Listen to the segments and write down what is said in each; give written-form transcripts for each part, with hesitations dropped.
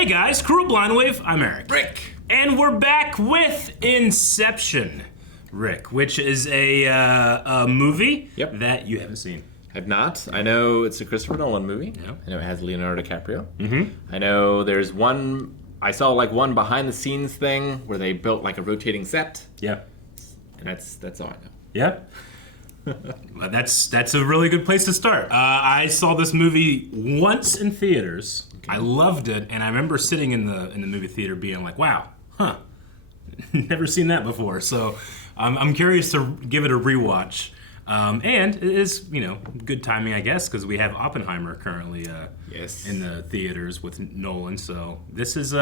Hey guys, Crew Blind Wave, I'm Eric. Rick! And we're back with Inception, Rick, which is a movie that you haven't seen. I've not. I know it's a Christopher Nolan movie. Yeah. I know it has Leonardo DiCaprio. Mm-hmm. I know there's one, I saw like one behind the scenes thing where they built like a rotating set. Yeah. And that's all I know. Yeah? Well, that's a really good place to start. I saw this movie once in theaters. Okay. I loved it, and I remember sitting in the movie theater being like, "Wow, never seen that before." So I'm curious to give it a rewatch. And it is, good timing, I guess, because we have Oppenheimer currently in the theaters with Nolan. So this is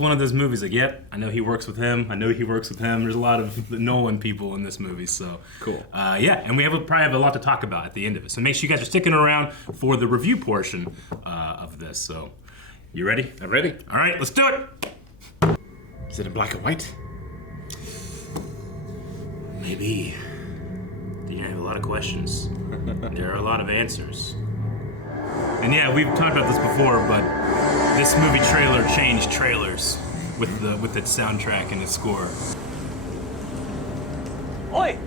one of those movies like, yep, I know he works with him. I know he works with him. There's a lot of the Nolan people in this movie. So cool. And we probably have a lot to talk about at the end of it. So make sure you guys are sticking around for the review portion of this. So you ready? I'm ready. All right, let's do it. Is it in black and white? Maybe. You have a lot of questions. There are a lot of answers. And yeah, we've talked about this before, but this movie trailer changed trailers with its soundtrack and its score. Oi!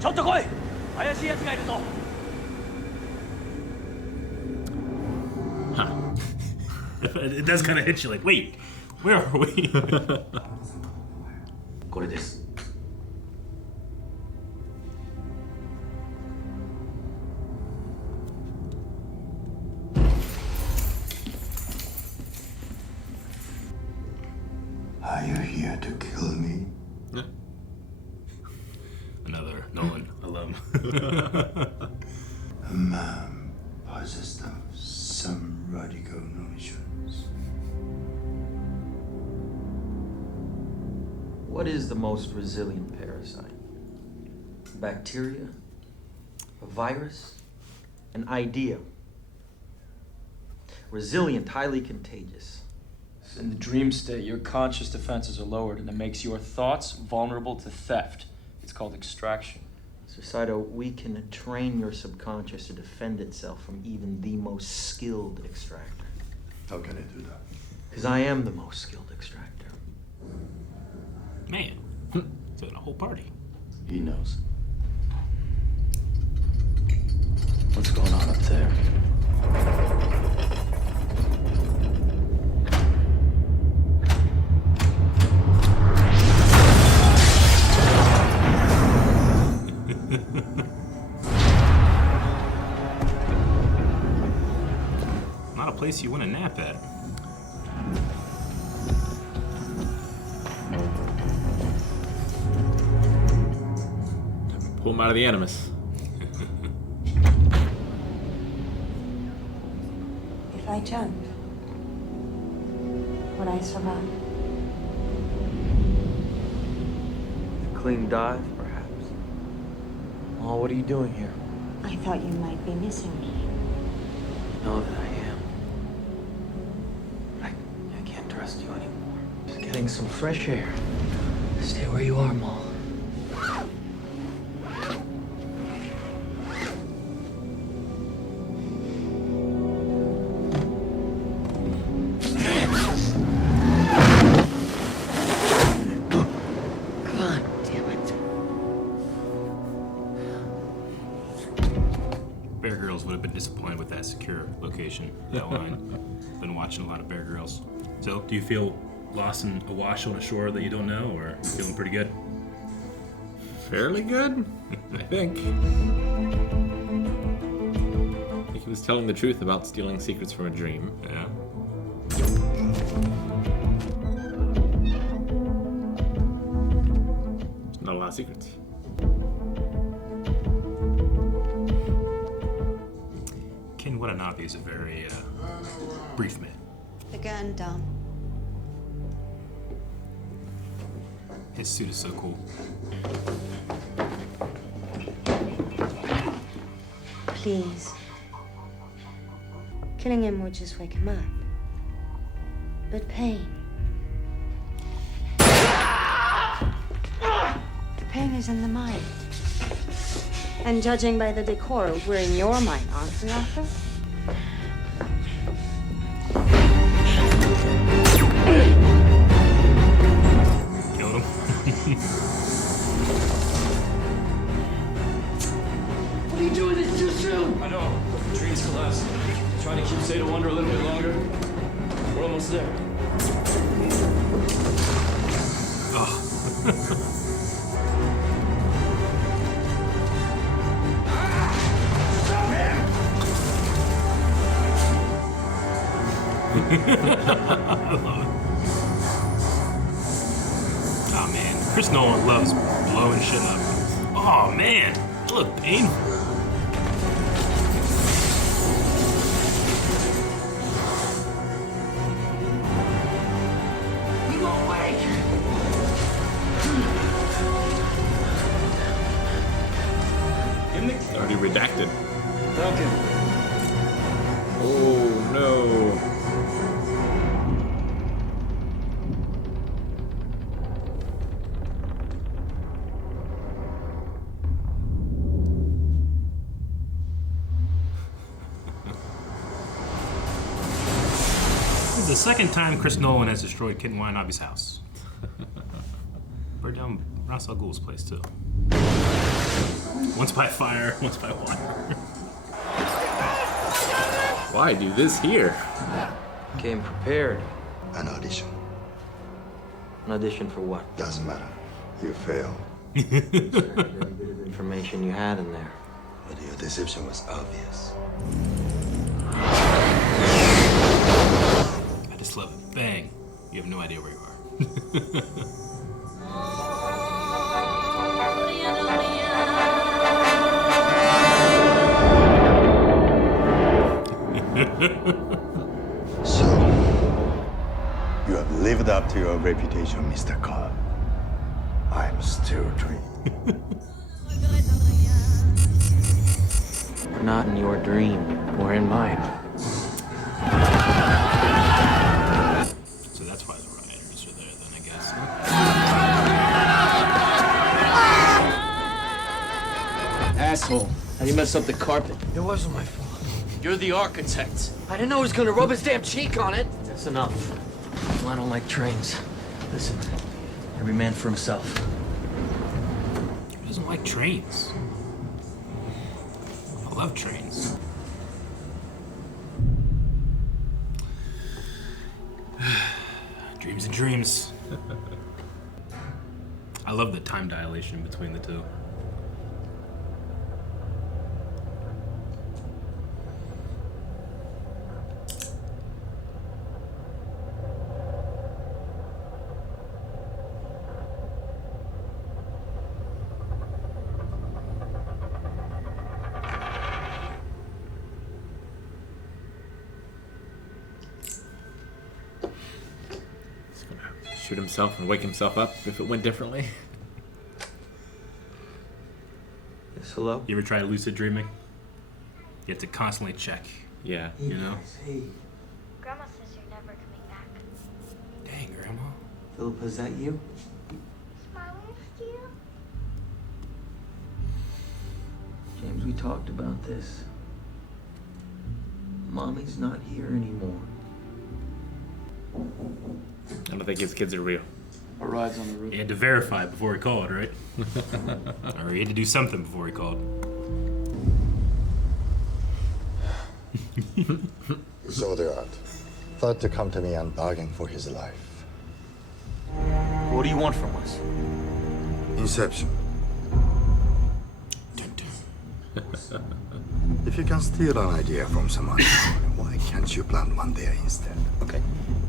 ちょっと来い! 怪しい奴がいるぞ. It does kind of hit you like, wait, where are we? これです. Are you here to kill me? Another Nolan alum. A man possessed of some radical notions. What is the most resilient parasite? Bacteria? A virus? An idea? Resilient, highly contagious. In the dream state, your conscious defenses are lowered, and it makes your thoughts vulnerable to theft. It's called extraction. Sir Saito, we can train your subconscious to defend itself from even the most skilled extractor. How can I do that? Because I am the most skilled extractor. Man, so the whole party. He knows. What's going on up there? Not a place you want to nap at. Pull him out of the Animus. If I jumped, would I survive? A clean dive, perhaps. Oh, what are you doing here? I thought you might be missing me. You know that I am. I can't trust you anymore. Just getting some fresh air. Stay where you are, Maul. Bear Grylls would have been disappointed with that secure location, that line. Been watching a lot of Bear Grylls. So, do you feel lost and awash on a shore that you don't know, or feeling pretty good? Fairly good, I think. I think he was telling the truth about stealing secrets from a dream. Yeah. Not a lot of secrets. Ken Watanabe is a very brief man. The gun, Dom. His suit is so cool. Please. Killing him would just wake him up. But pain. The pain is in the mind. And judging by the decor, we're in your mind, aren't we, Arthur? almost there. Oh man, Chris Nolan loves blowing shit up. Oh man, it looked painful. You won't wait. Already redacted. Falcon. Oh no. This is the second time Chris Nolan has destroyed Kit and Watanabe's house. Burned down Ra's al Ghul's place too. Once by fire, once by water. Why do this here? Came prepared. An audition. An audition for what? Doesn't matter. You fail. Very bit of information you had in there. But your deception was obvious. I just love it. Bang. You have no idea where you are. So, you have lived up to your reputation, Mr. Cobb. I'm still dreaming. Not in your dream, or in mine. So that's why the rioters are there then, I guess. Asshole. How you mess up the carpet? It wasn't my fault. You're the architect. I didn't know he was gonna rub his damn cheek on it. That's enough. Well, I don't like trains. Listen, every man for himself. Who doesn't like trains? I love trains. Dreams and dreams. I love the time dilation between the two. Shoot himself and wake himself up if it went differently. Yes, hello? You ever try lucid dreaming? You have to constantly check, Yeah. you know? Hey, Grandma says you're never coming back. Dang, Grandma. Philip, is that you? Smiling still? James, we talked about this. Mommy's not here anymore. I don't think his kids are real. A ride's on the roof. He had to verify before he called, right? Or he had to do something before he called. So the art. Thought to come to me and bargain for his life. What do you want from us? Inception. Dun, dun. If you can steal an idea from someone, why can't you plant one there instead? Okay.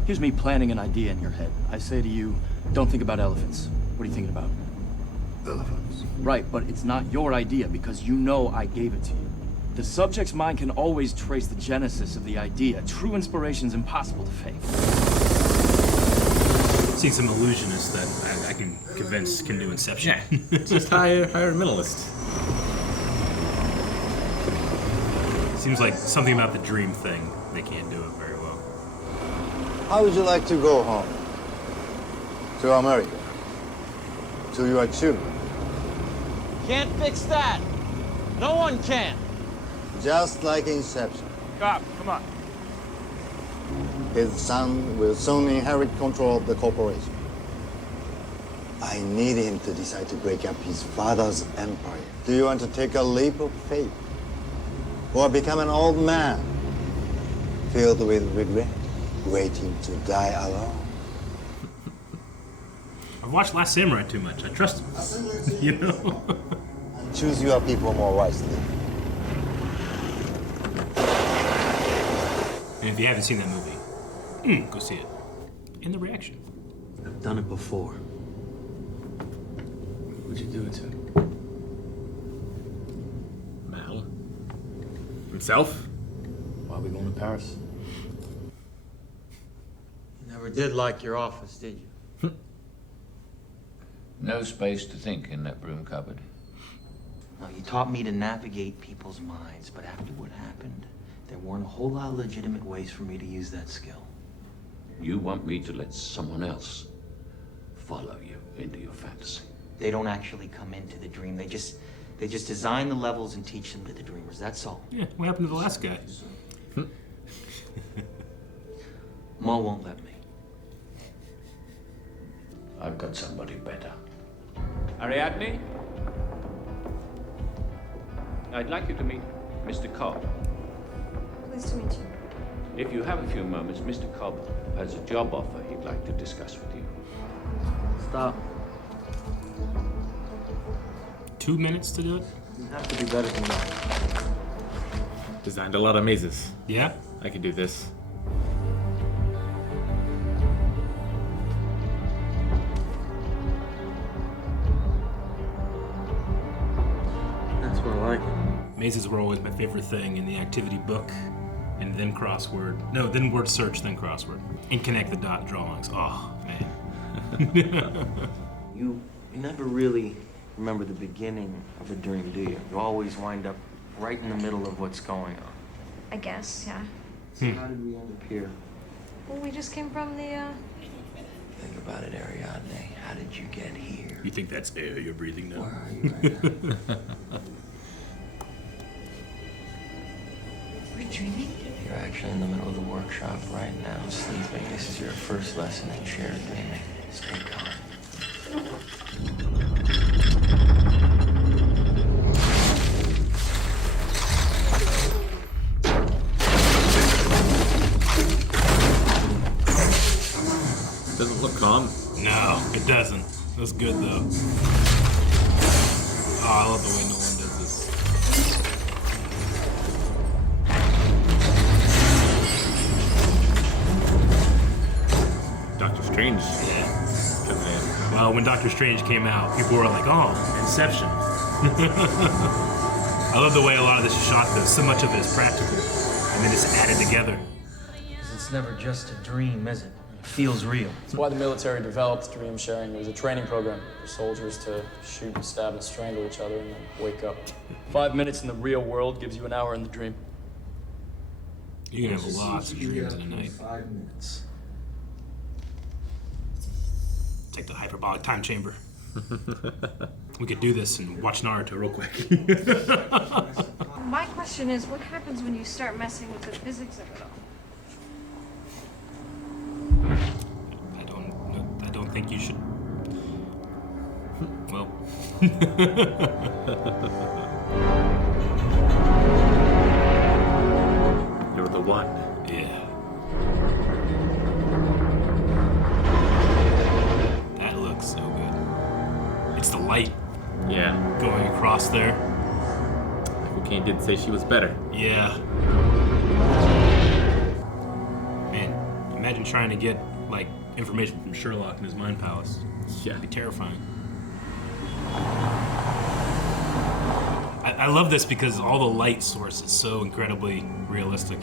Here's me planting an idea in your head. I say to you, don't think about elephants. What are you thinking about? Elephants. Right, but it's not your idea because you know I gave it to you. The subject's mind can always trace the genesis of the idea. True inspiration's impossible to fake. Seen some illusionists that I can convince can do Inception. Yeah. Just hire a minimalist. Seems like something about the dream thing, they can't do it very well. How would you like to go home? To America? To your children? Can't fix that. No one can. Just like Inception. Cop, come on. His son will soon inherit control of the corporation. I need him to decide to break up his father's empire. Do you want to take a leap of faith? Or become an old man filled with regret? waiting to die alone. I've watched Last Samurai too much. I trust him. You know? Choose your people more wisely. And if you haven't seen that movie, go see it. In the reaction. I've done it before. Who'd you do it to? Mal. Himself? Why are we going to Paris? Never did like your office, did you? No space to think in that broom cupboard. No, you taught me to navigate people's minds, but after what happened, there weren't a whole lot of legitimate ways for me to use that skill. You want me to let someone else follow you into your fantasy. They don't actually come into the dream. They just design the levels and teach them to the dreamers. That's all. Yeah, what happened to the last guy? Ma won't let me. I've got somebody better. Ariadne? I'd like you to meet Mr. Cobb. Pleased to meet you. If you have a few moments, Mr. Cobb has a job offer he'd like to discuss with you. Stop. 2 minutes to do it? You have to be better than that. Designed a lot of mazes. Yeah? I could do this. That's what I like. Mazes were always my favorite thing in the activity book, and then crossword. No, then word search, then crossword. And connect the dot drawings. Oh, man. You never really remember the beginning of a dream, do you? You always wind up right in the middle of what's going on. I guess, yeah. So how did we end up here? Well, we just came from the, Think about it, Ariadne. How did you get here? You think that's air you're breathing now? Where are you right now? We're dreaming? You're actually in the middle of the workshop right now, sleeping. This is your first lesson in shared dreaming. Stay calm. Doesn't look calm. No, it doesn't. That's good, though. Oh, I love the way Nolan does this. Doctor Strange. Yeah. Coming in. Well, when Doctor Strange came out, people were like, oh, Inception. I love the way a lot of this is shot, though. So much of it is practical. And then it's added together. 'Cause it's never just a dream, is it? It feels real. That's why the military developed dream sharing. It was a training program for soldiers to shoot and stab and strangle each other and then wake up. 5 minutes in the real world gives you an hour in the dream. You can have lots of dreams in a night. 5 minutes. It's like the hyperbolic time chamber. We could do this and watch Naruto real quick. My question is, what happens when you start messing with the physics of it all? I don't think you should. Well. You're the one. Yeah. That looks so good. It's the light Yeah. going across there. Cocaine did say she was better. Yeah. Man, imagine trying to get, like, information from Sherlock in his mind palace. Yeah. It'd be terrifying. I love this because all the light source is so incredibly realistic.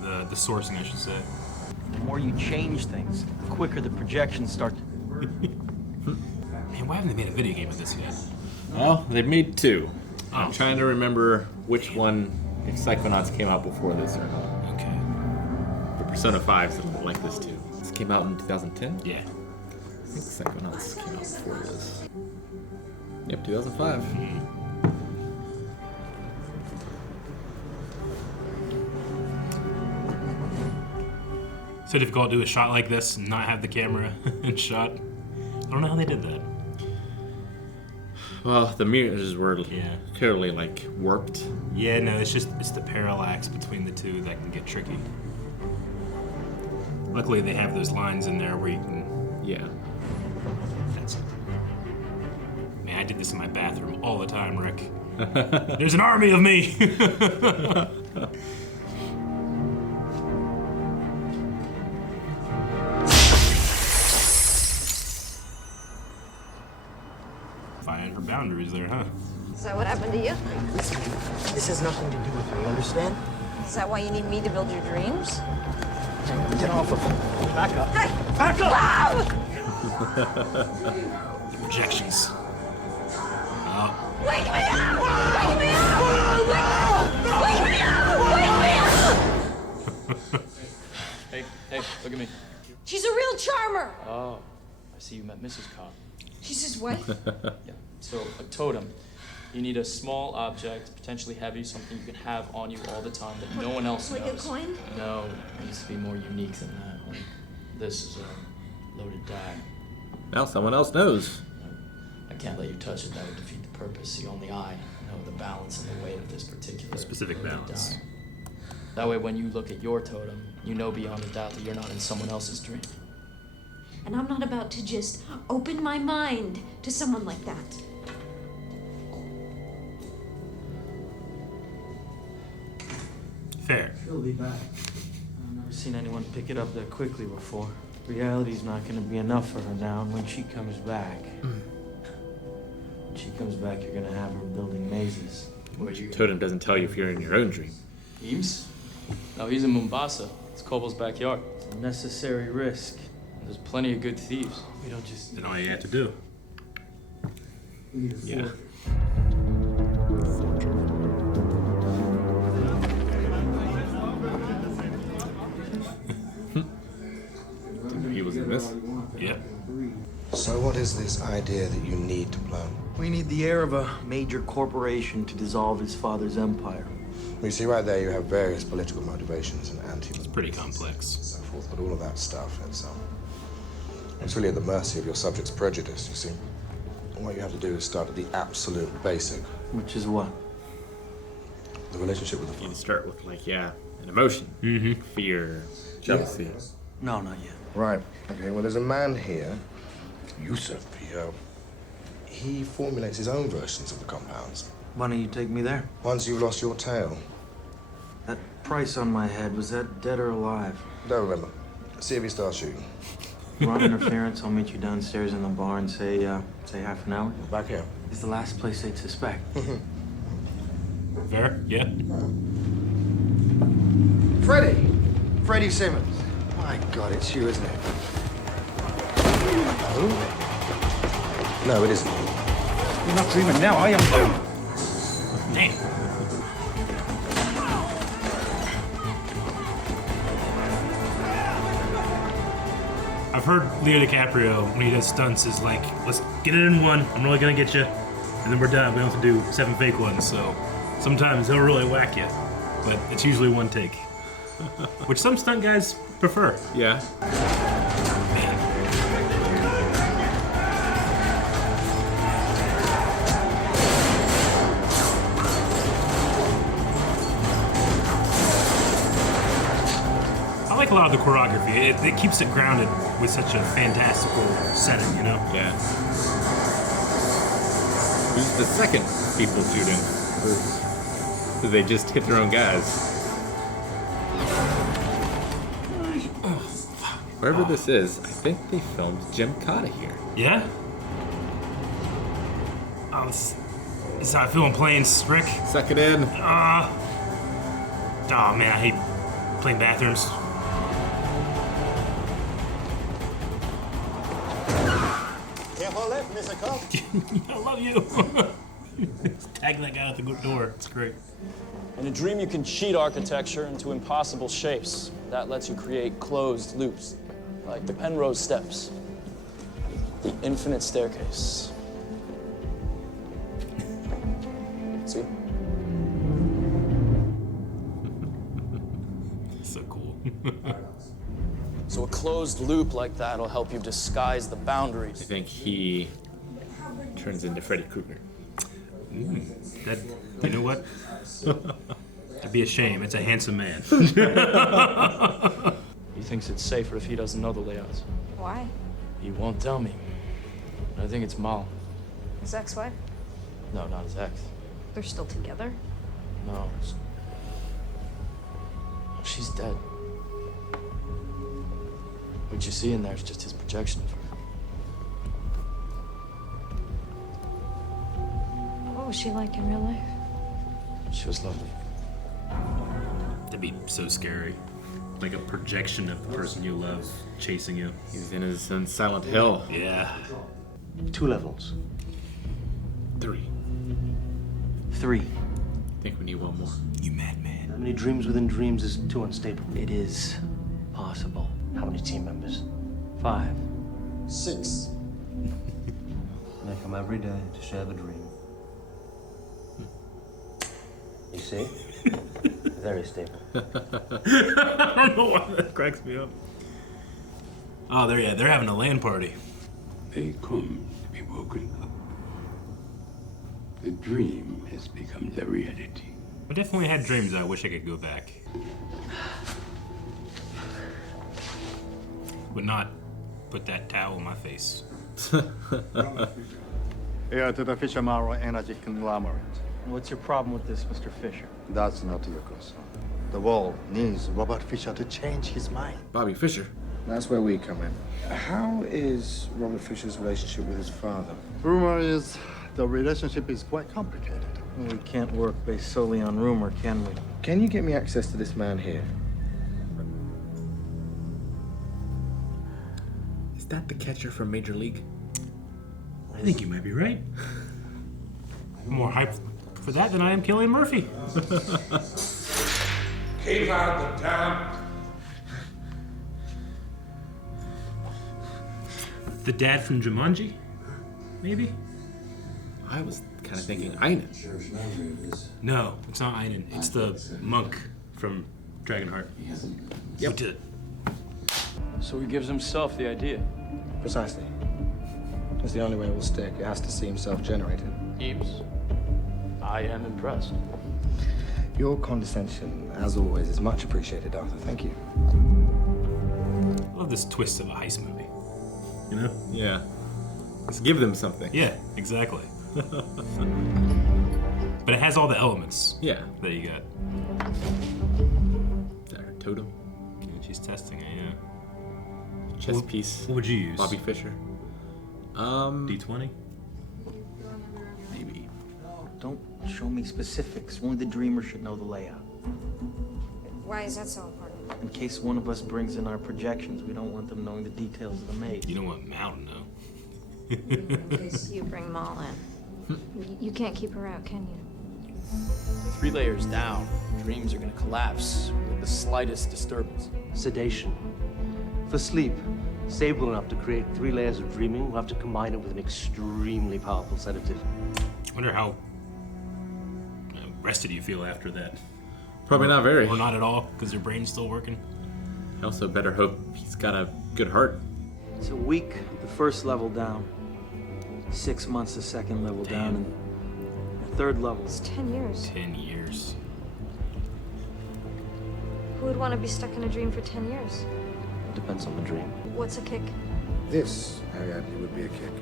The sourcing, I should say. The more you change things, the quicker the projections start to... Man, why haven't they made a video game of this yet? Well, they've made two. Oh. I'm trying to remember which one, if Psychonauts came out before this or not. Okay. But Persona 5 is a little like this too. This came out in 2010? Yeah. I think Psychonauts came out before this. Yep, 2005. So difficult to do a shot like this and not have the camera in shot. I don't know how they did that. Well, the mirrors were Yeah. clearly like warped. Yeah, no, it's the parallax between the two that can get tricky. Luckily, they have those lines in there where you can. Yeah. That's it. Man, I did this in my bathroom all the time, Rick. There's an army of me. Finding her boundaries there, huh? So what happened to you? This has nothing to do with me, understand? Is that why you need me to build your dreams? Get off of me. Back up. Hey! Back up! Projections. Oh. Wake me up! Wake me up! Wake me up! Wake me up! Hey, look at me. She's a real charmer. Oh, I see you met Mrs. Cobb. She's his wife. Yeah. So a totem. You need a small object, potentially heavy, something you can have on you all the time that no one else knows. Like a coin? No, it needs to be more unique than that. Like, this is a loaded die. Now someone else knows. I can't let you touch it. That would defeat the purpose. See, only I know the balance and the weight of this particular Specific loaded balance. die. That way, when you look at your totem, you know beyond a doubt that you're not in someone else's dream. And I'm not about to just open my mind to someone like that. Fair. She'll be back. I've never seen anyone pick it up that quickly before. Reality's not gonna be enough for her now, and when she comes back, you're gonna have her building mazes. Totem doesn't tell you if you're in your own dream. Eames? No, he's in Mombasa. It's Kobal's backyard. It's a necessary risk. There's plenty of good thieves. We don't just... Then all you have to do. Yeah. He was in this. Yeah. So what is this idea that you need to plan? We need the heir of a major corporation to dissolve his father's empire. Well, you see, right there, you have various political motivations and anti. It's pretty complex. And so forth, but all of that stuff, it's really at the mercy of your subject's prejudice, you see. What you have to do is start at the absolute basic. Which is what? The relationship with the You father. start with, like, yeah, an emotion. Mm-hmm. Fear, jealousy. Yeah. No, not yet. Right. Okay, well, there's a man here, Yusuf. He formulates his own versions of the compounds. Why don't you take me there? Once you've lost your tail. That price on my head, was that dead or alive? Don't remember. See if he starts shooting. Wrong interference, I'll meet you downstairs in the barn, say half an hour. Back here. It's the last place they'd suspect. Fair? Yeah. Freddie Simmons. My God, it's you, isn't it? No? No, it isn't. You're not dreaming now, are you? Damn. I've heard Leo DiCaprio, when he does stunts, is like, let's get it in one. I'm really gonna get you. And then we're done. We don't have to do 7 fake ones. So sometimes he'll really whack you. But it's usually one take. Which some stunt guys prefer. Yeah. Man. I like a lot of the choreography. It keeps it grounded with such a fantastical setting, you know? Yeah. Who's the second people shooting? Or did they just hit their own guys? Wherever this is, I think they filmed Jim Cotta here. Yeah? Oh, this is how I feel in planes, Rick. Suck it in. Oh man, I hate playing bathrooms. Careful left, Mr. Cobb. I love you. Tag that guy at the door. It's great. In a dream, you can cheat architecture into impossible shapes. That lets you create closed loops, like the Penrose steps, the infinite staircase. See? So cool. So a closed loop like that will help you disguise the I boundaries. think he turns into Freddy Krueger. That, you know what? That'd be a shame. It's a handsome man. You thinks it's safer if he doesn't know the layouts. Why? He won't tell me. I think it's Mal. His ex-wife? No, not his ex. They're still together? No. She's dead. What you see in there is just his projection of her. What was she like in real life? She was lovely. That'd be so scary. Like a projection of the person you love chasing you. He's in his in Silent Hill. Yeah. 2 levels. 3. 3. I think we need one more. You madman. How many dreams within dreams is too unstable? It is possible. How many team members? 5. 6. They come every day to share the dream. You see? Very stable. I don't know why that cracks me up. Oh, they're having a LAN party. They come to be woken up. The dream has become the reality. I definitely had dreams. I wish I could go back. Would not put that towel in my face. Heir to the Fisher Marrow Energy Conglomerate. What's your problem with this, Mr. Fisher? That's not your concern. The world needs Robert Fisher to change his mind. Bobby Fischer. That's where we come in. How is Robert Fisher's relationship with his father? Rumor is the relationship is quite complicated. We can't work based solely on rumor, can we? Can you get me access to this man here? Is that the catcher from Major League? I think you might be right. I'm more hyped for that than I am Cillian Murphy. Keep out the town. The dad from Jumanji? Maybe? I was kind of thinking Einen. No, it's not Einen. It's the monk from Dragonheart. Yep. Did it. So he gives himself the idea. Precisely. It's the only way it will stick. It has to seem self-generated. Eames, I am impressed. Your condescension, as always, is much appreciated, Arthur. Thank you. I love this twist of a heist movie. You know? Yeah. Let's give them something. Yeah, exactly. But it has all the elements. Yeah. That you got. Is that her totem? And she's testing it, yeah. Chess piece. What would you use? Bobby Fischer. D20? Maybe. Don't show me specifics. Only the dreamer should know the layout. Why is that so important? In case one of us brings in our projections, we don't want them knowing the details of the maze. You don't want Mal to know. In case you bring Maul in. You can't keep her out, can you? 3 layers down, dreams are gonna collapse with the slightest disturbance. Sedation. For sleep, stable enough to create 3 layers of dreaming, we'll have to combine it with an extremely powerful sedative. I wonder how rested you feel after that. Probably not very. Or not at all, because your brain's still working. I also better hope he's got a good heart. It's a week, the first level down. 6 months, the second level down. And the third level. It's 10 years. 10 years. Who would want to be stuck in a dream for 10 years? Depends on the dream. What's a kick? This, Marietta, would be a kick.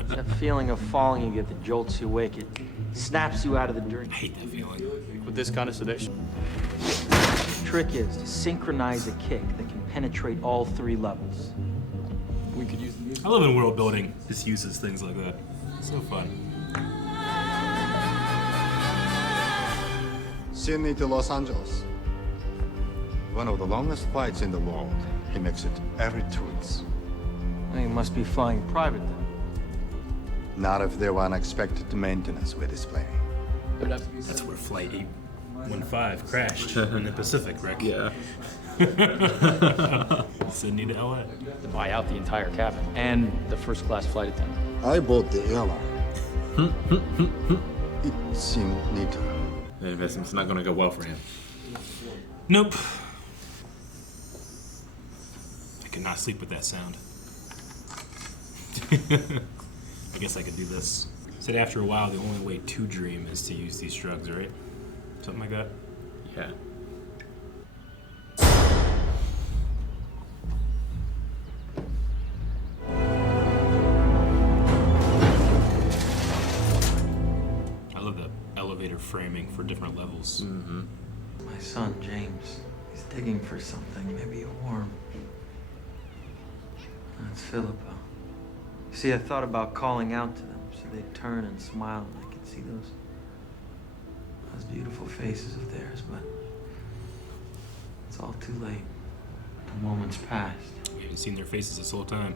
It's that feeling of falling, you get the jolts you awake. It snaps you out of the dream. I hate that feeling. With this kind of sedation. The trick is to synchronize a kick that can penetrate all 3 levels. We could use the music. I love in world building. Just uses things like that. It's so fun. Sydney to Los Angeles. One of the longest flights in the world. He makes it every 2 weeks. Well, you must be flying private then. Not if there were unexpected maintenance with his plane. That's where Flight 815 crashed in the Pacific, Rick. Yeah. Sydney to LA. To buy out the entire cabin and the first class flight attendant. I bought the airline. It seemed neater. The investment's not going to go well for him. Nope. I could not sleep with that sound. I guess I could do this. Said after a while, the only way to dream is to use these drugs, right? Something like that? Yeah. framing for different levels. Mm-hmm. My son, James, he's digging for something, maybe a worm. That's Philippa. You see, I thought about calling out to them so they'd turn and smile and I could see those beautiful faces of theirs, but it's all too late. The moment's passed. We haven't seen their faces this whole time.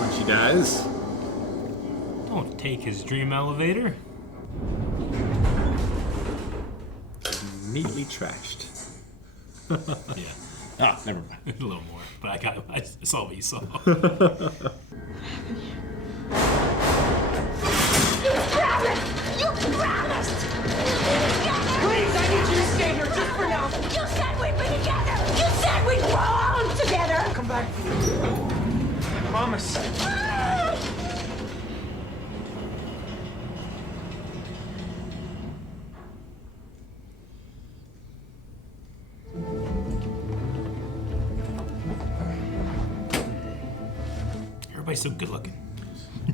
When she dies. Don't take his dream elevator. Neatly trashed. Yeah. Ah, never mind. A little more, but I saw what you saw. You promised! Please, I need you to stay here just for now. You said we'd be together! You said we'd grow old together! I'll come back for you. I promise. Everybody's so good looking.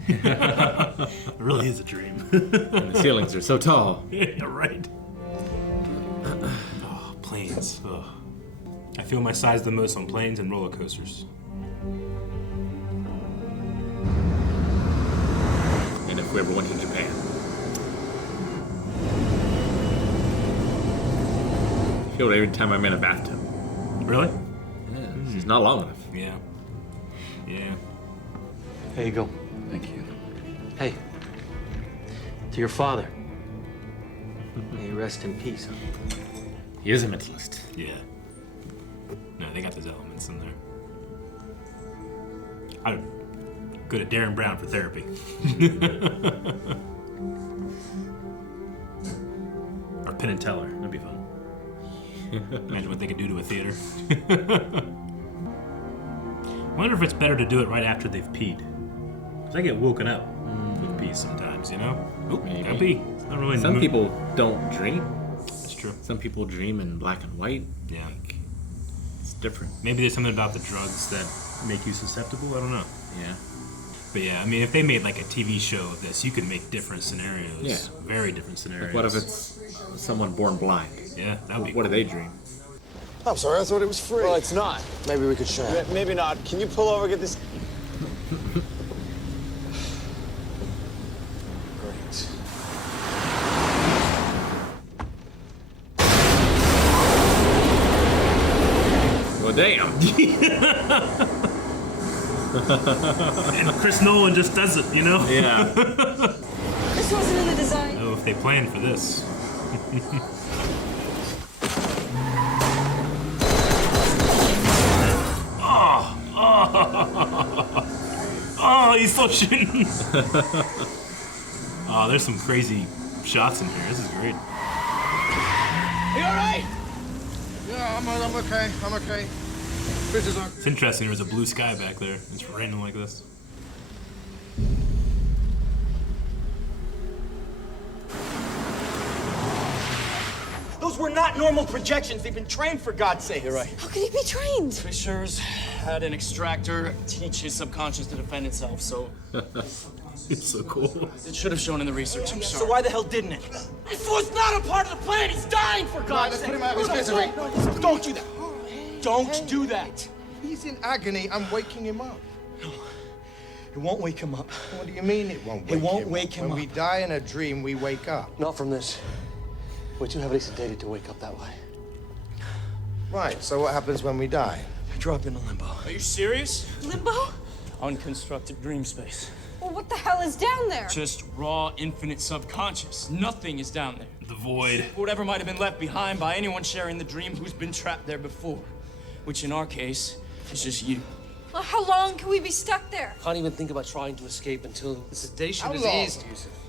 It really is a dream. And the ceilings are so tall. Yeah, right. Oh, planes. Oh. I feel my size the most on planes and roller coasters. And if we ever went to Japan. I feel it every time I'm in a bathtub. Really? Yeah, it's not long enough. Yeah. Yeah. Here you go. Thank you. Hey, to your father. May he rest in peace. He is a mentalist. Yeah. No, they got those elements in there. I'd go to Darren Brown for therapy. Or Penn and Teller. That'd be fun. Imagine what they could do to a theater. I wonder if it's better to do it right after they've peed. Because I get woken up with pee sometimes, you know? Oop, gotta pee. It's not really Some people don't dream. That's true. Some people dream in black and white. Yeah. It's different. Maybe there's something about the drugs that make you susceptible. I don't know. Yeah. But yeah, I mean, if they made like a TV show of this, you could make different scenarios. Yeah. Very different scenarios. Like what if it's someone born blind? Yeah, that'd be What cool. do they dream? I'm sorry, I thought it was free. Well, it's not. Maybe we could share. Maybe not. Can you pull over, get this? Great. Well, damn. And Chris Nolan just does it, you know? Yeah. This wasn't in the design. Oh, if they planned for this. Oh, he's still shooting. Oh, there's some crazy shots in here. This is great. You all right? Yeah, I'm okay. I'm okay. It's interesting. There's a blue sky back there. It's raining like this. Those were not normal projections. They've been trained, for God's sake. You're right. How could he be trained? Fishers had an extractor teach his subconscious to defend itself, so It's so cool. it should have shown in the research. I'm So sorry. why the hell didn't it? This was not a part of the plan. He's dying, for God's let's sake. put him out of his misery. Don't do that. Don't do that. He's in agony. I'm waking him up. It won't wake him up. What do you mean it won't wake him won't up? wake him When we up. die in a dream, we wake up. Not from this. We're too heavily sedated to wake up that way. Right, so what happens when we die? I drop into limbo. Are you serious? Limbo? Unconstructed dream space. Well, what the hell is down there? Just raw, infinite subconscious. Nothing is down there. The void. Whatever might have been left behind by anyone sharing the dream who's been trapped there before. Which in our case is just you. Well, how long can we be stuck there? Can't even think about trying to escape until the sedation How is long? eased.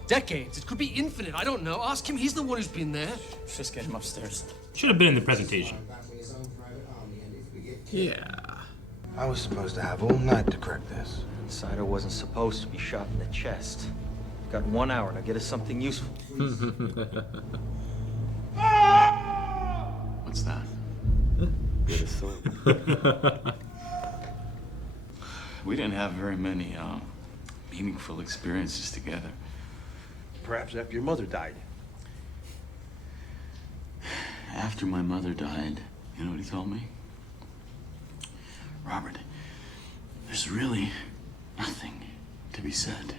Decades. It could be infinite. I don't know. Ask him. He's the one who's been there. Just get him upstairs. Should have been in the presentation. Yeah. I was supposed to have all night to crack this. Cider wasn't supposed to be shot in the chest. Got 1 hour. Now get us something useful. What's that? Get a sword. We didn't have very many meaningful experiences together. Perhaps after your mother died. After my mother died, you know what he told me? Robert, there's really nothing to be said.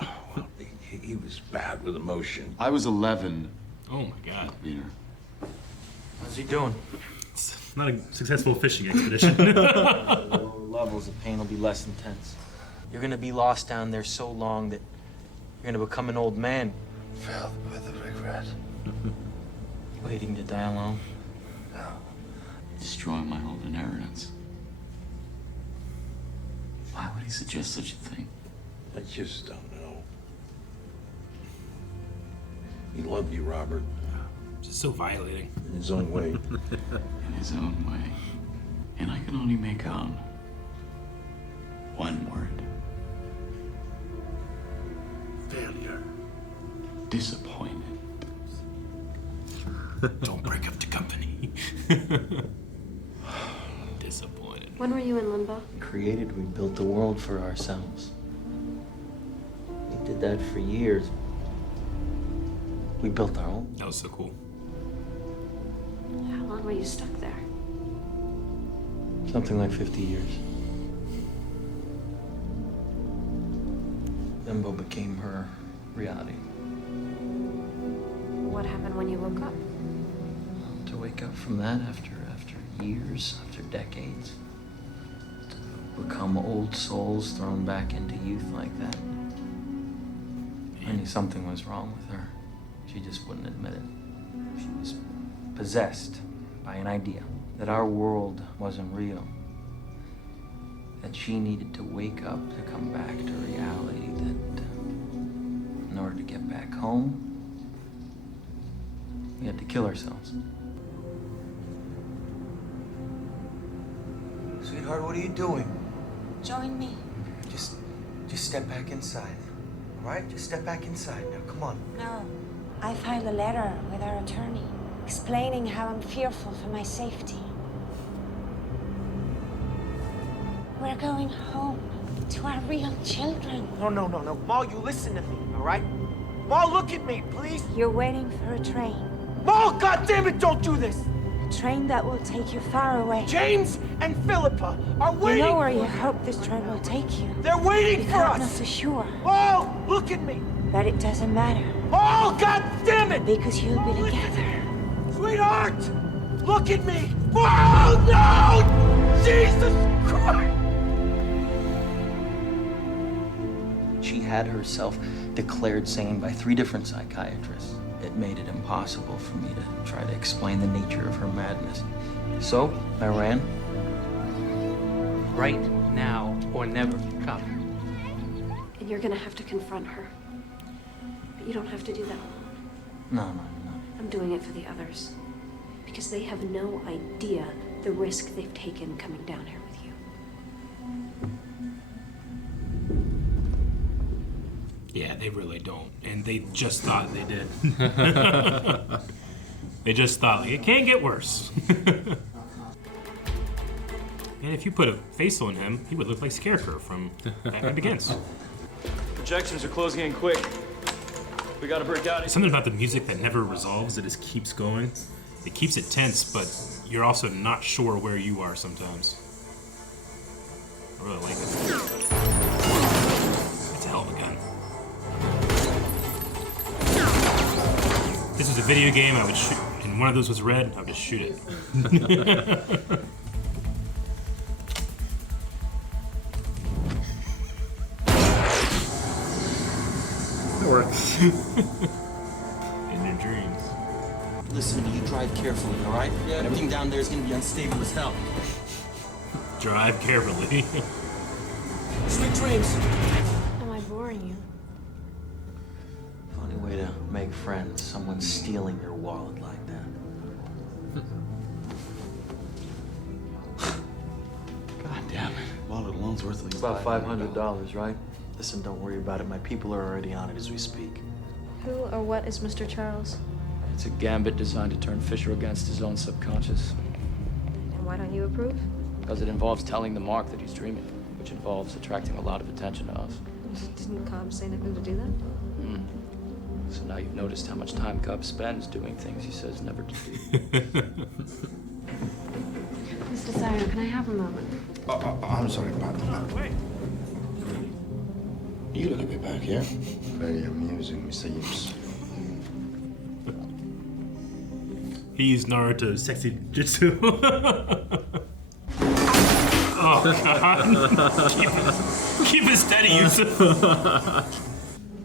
Well, he was bad with emotion. I was 11. Oh my God. Peter. How's he doing? It's not a successful fishing expedition. Lower levels of pain will be less intense. You're gonna be lost down there so long that you're gonna become an old man. Filled with regret. Waiting to die alone. Destroying my whole inheritance. Why would he suggest such a thing? I just don't know. He loved you, Robert. It's so violating. In his own way. In his own way. And I can only make out one word. Failure. Disappointed. Don't break up the company. Disappointed. When were you in limbo? Created, we built the world for ourselves. We did that for years. We built our own. That was so cool. How long were you stuck there? Something like 50 years. Limbo became her reality. What happened when you woke up? To wake up from that after years, after decades, to become old souls thrown back into youth like that. I knew something was wrong with her. She just wouldn't admit it. She was possessed by an idea that our world wasn't real. That she needed to wake up to come back to reality, that in order to get back home, we had to kill ourselves. Sweetheart, what are you doing? Join me. Just step back inside. All right? Just step back inside now. Come on. No. I filed a letter with our attorney explaining how I'm fearful for my safety. We're going home to our real children. No. Maul, you listen to me, all right? Maul, look at me, please. You're waiting for a train. Maul, goddammit, don't do this! A train that will take you far away. James and Philippa are waiting. You know where you hope this train will take you. They're waiting for us. I'm not so sure. Maul, look at me. But it doesn't matter. Maul, goddammit! Because you'll be together. Sweetheart, look at me. Maul, no! Jesus Christ! She had herself declared sane by 3 different psychiatrists. It made it impossible for me to try to explain the nature of her madness. So, I ran. Right now or never come. And you're gonna have to confront her. But you don't have to do that alone. No. I'm doing it for the others. Because they have no idea the risk they've taken coming down here with you. Yeah, they really don't. And they just thought they did. They just thought, like, it can't get worse. And if you put a face on him, he would look like Scarecrow from Batman Begins. Projections are closing in quick. We gotta break out. Something about the music that never resolves, it just keeps going. It keeps it tense, but you're also not sure where you are sometimes. I really like it. It's a hell of a gun. If this was a video game, I would shoot, and one of those was red, I would just shoot it. It works. In your dreams. Listen to me, you drive carefully, all right? Yeah. Everything down there is gonna be unstable as hell. Drive carefully. Sweet dreams. Am I boring you? Funny way to make friends, someone stealing your wallet like that. God damn it. Wallet alone's worth at least About $500, right? Listen, don't worry about it. My people are already on it as we speak. Who or what is Mr. Charles? It's a gambit designed to turn Fisher against his own subconscious. And why don't you approve? Because it involves telling the Mark that he's dreaming. which involves attracting a lot of attention to us. Didn't Cobb say anything to do that? So now you've noticed how much time Cobb spends doing things he says never to do. Mr. Siren, can I have a moment? I'm sorry, Pat. You look a bit back here. Very amusing, Mr. Hughes. He used Naruto's sexy jutsu. Oh, God. keep it steady, Yusuf.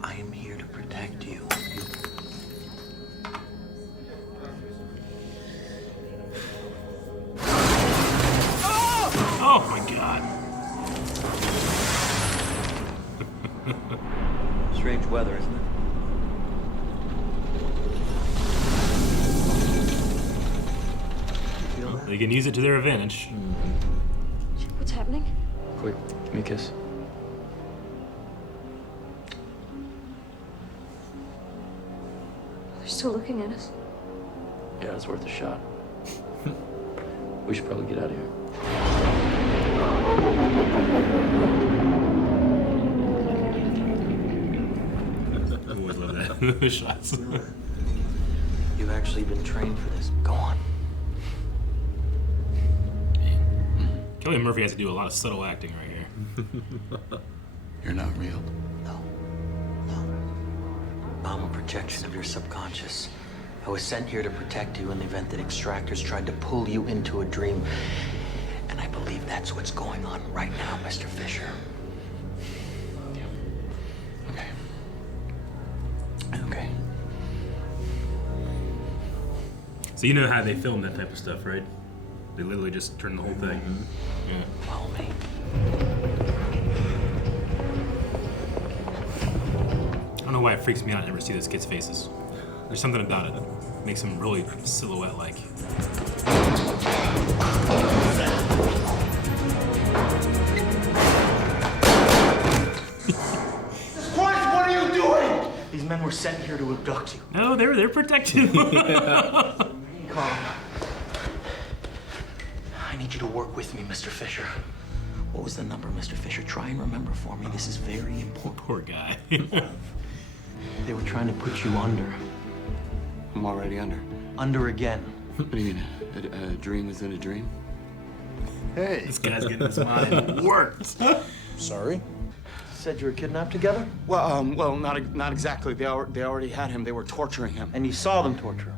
I am here to protect you. Oh, my God. Strange weather, isn't it? They can use it to their advantage. What's happening? Quick, give me a kiss. They're still looking at us. Yeah, it's worth a shot. We should probably get out of here. I always love that. Those shots. You've actually been trained for this. Go on. Kelly Murphy has to do a lot of subtle acting right here. You're not real. No. I'm a projection of your subconscious. I was sent here to protect you in the event that extractors tried to pull you into a dream. And I believe that's what's going on right now, Mr. Fisher. Okay. So you know how they film that type of stuff, right? They literally just turn the whole thing. Yeah. Follow me. I don't know why it freaks me out to never see those kids' faces. There's something about it. Makes them really silhouette-like. Christ, what are you doing? These men were sent here to abduct you. No, they're protecting you. Calm. I need you to work with me, Mr. Fisher. What was the number, Mr. Fisher? Try and remember for me. This is very important. Poor guy. They were trying to put you under. I'm already under. Under again. What do you mean? A dream within a dream? Hey. This guy's getting his mind worked. Sorry? Said you were kidnapped together? Well, not exactly. They already had him. They were torturing him. And you saw them torture him?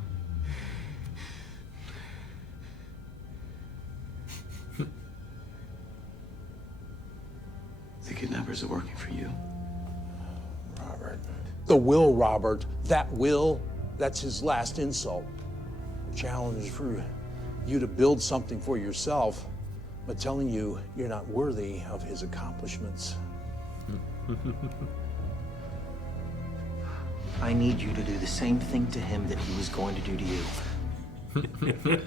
The kidnappers are working for you. Robert. The will, Robert. That will, that's his last insult. The challenge is for you to build something for yourself, but telling you you're not worthy of his accomplishments. I need you to do the same thing to him that he was going to do to you.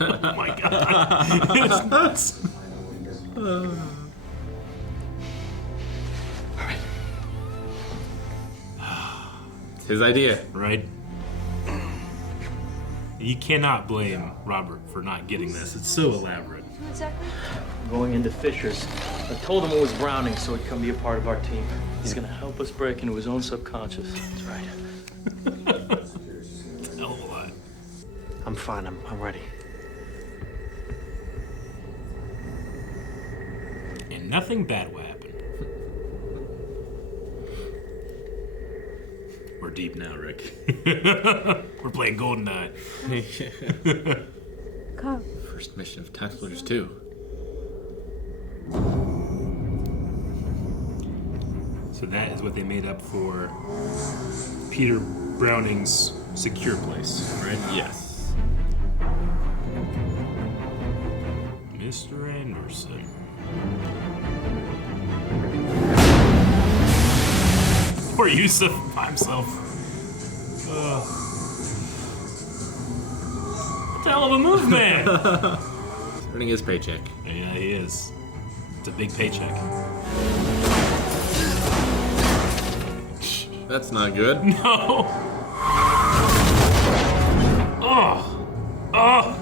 Oh my God. It's nuts. It's his idea. Right? You cannot blame Robert for not getting this. It's so elaborate. Who exactly? Going into Fisher's. I told him it was Browning so he'd come be a part of our team. He's gonna help us break into his own subconscious. That's right. Hell of a lot. I'm fine. I'm ready. And nothing bad will happen. We're deep now, Rick. We're playing GoldenEye. Cobb. First mission of Time Splitters 2. So that is what they made up for Peter Browning's secure place, right? Yes. Mr. Anderson. Poor Yusuf by himself. What the hell of a move, man! Earning his paycheck. Yeah, he is. It's a big paycheck. That's not good. No! Oh! Oh!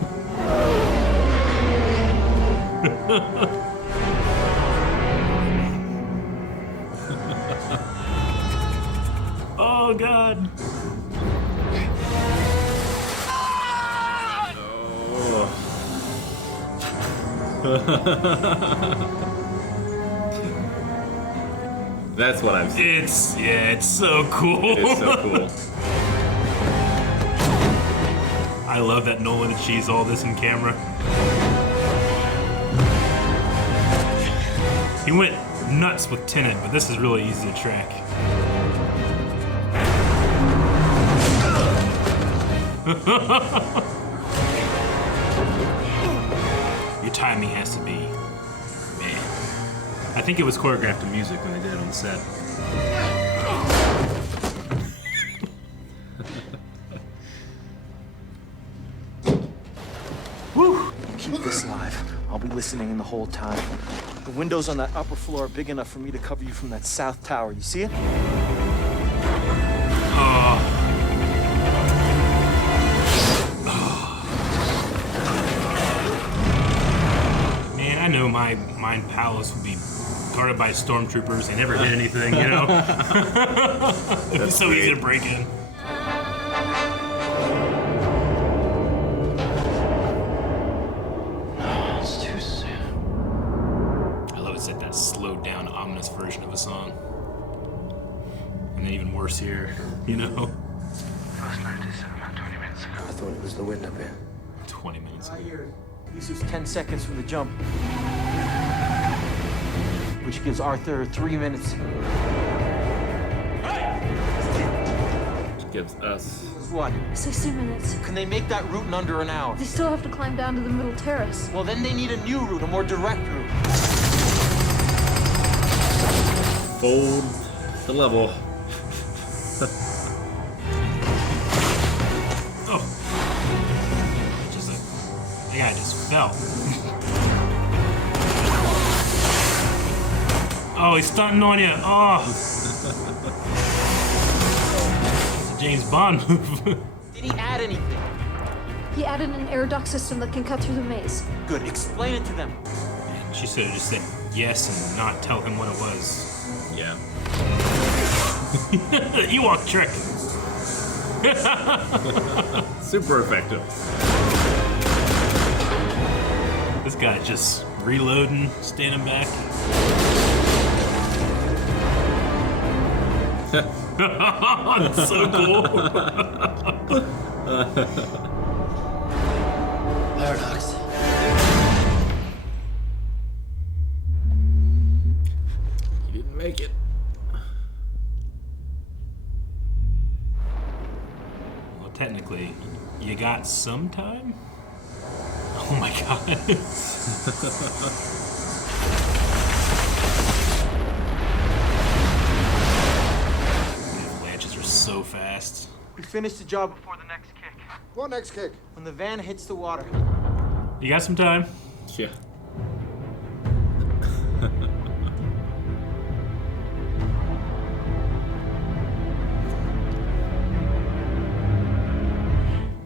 Oh god. That's what I'm saying. It's so cool. It's so cool. I love that Nolan achieves all this in camera. He went nuts with Tenet, but this is really easy to track. Your timing has to be, man. I think it was choreographed to music when they did it on the set. Woo! Keep this live. I'll be listening in the whole time. The windows on that upper floor are big enough for me to cover you from that south tower. You see it? Man, I know my Mind Palace would be guarded by stormtroopers. They never hit anything, you know? It'd be so easy to break in. It's too soon. I love it's like that slowed down, ominous version of a song. And then even worse here, you know? First notice about 20 minutes ago. I thought it was the wind up here. 20 minutes ago. This is 10 seconds from the jump. Which gives Arthur 3 minutes. Which gives us... What? 60 minutes. Can they make that route in under an hour? They still have to climb down to the middle terrace. Well, then they need a new route, a more direct route. Fold the level. Oh. Just like, the guy just fell. Oh, he's stunting on you. Oh. It's a James Bond move. Did he add anything? He added an air duct system that can cut through the maze. Good. Explain it to them. Man, she should have just said yes and not tell him what it was. Yeah. Ewok trick. Super effective. This guy just reloading, standing back. That's so cool. Paradox. He didn't make it. Well, technically, you got some time? Oh my god. Lanches are so fast. We finished the job before the next kick. What next kick? When the van hits the water. You got some time? Yeah.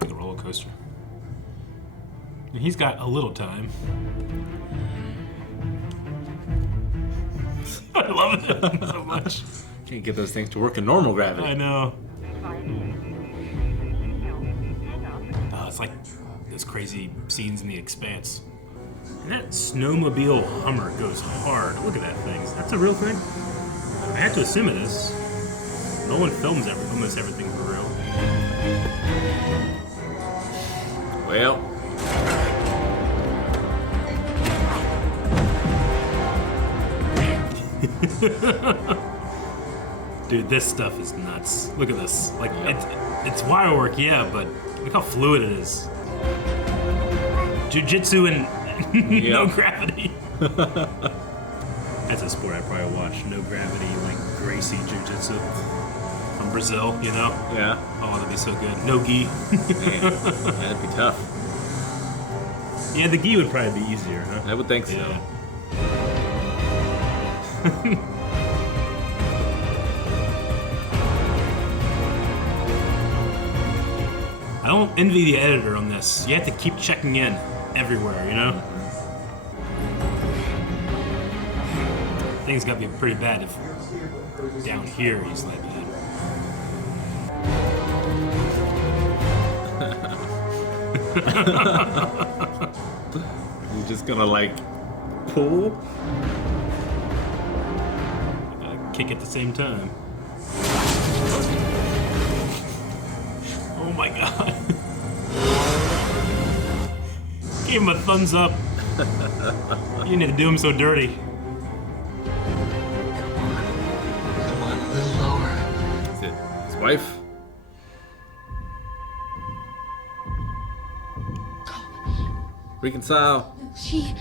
Like a roller coaster. And he's got a little time. I love it so much. Can't get those things to work in normal gravity. I know. Oh, it's like those crazy scenes in The Expanse. And that snowmobile Hummer goes hard. Look at that thing. That's a real thing? I have to assume it is. Nolan films almost everything for real. Well. Dude, this stuff is nuts. Look at this. Like, it's wire work, yeah, but look how fluid it is. Jiu-jitsu and no gravity. That's a sport I'd probably watch. No gravity, like Gracie Jiu-jitsu from Brazil, you know? Yeah. Oh, that'd be so good. No gi. Man, that'd be tough. Yeah, the gi would probably be easier, huh? I would think so. Yeah. I don't envy the editor on this. You have to keep checking in everywhere, you know? Things gotta be pretty bad if down here he's like that. You're just gonna like pull? Kick at the same time. Oh my god. Gave him a thumbs up. You didn't have to do him so dirty. Come on, a little lower. Is it his wife? Reconcile. She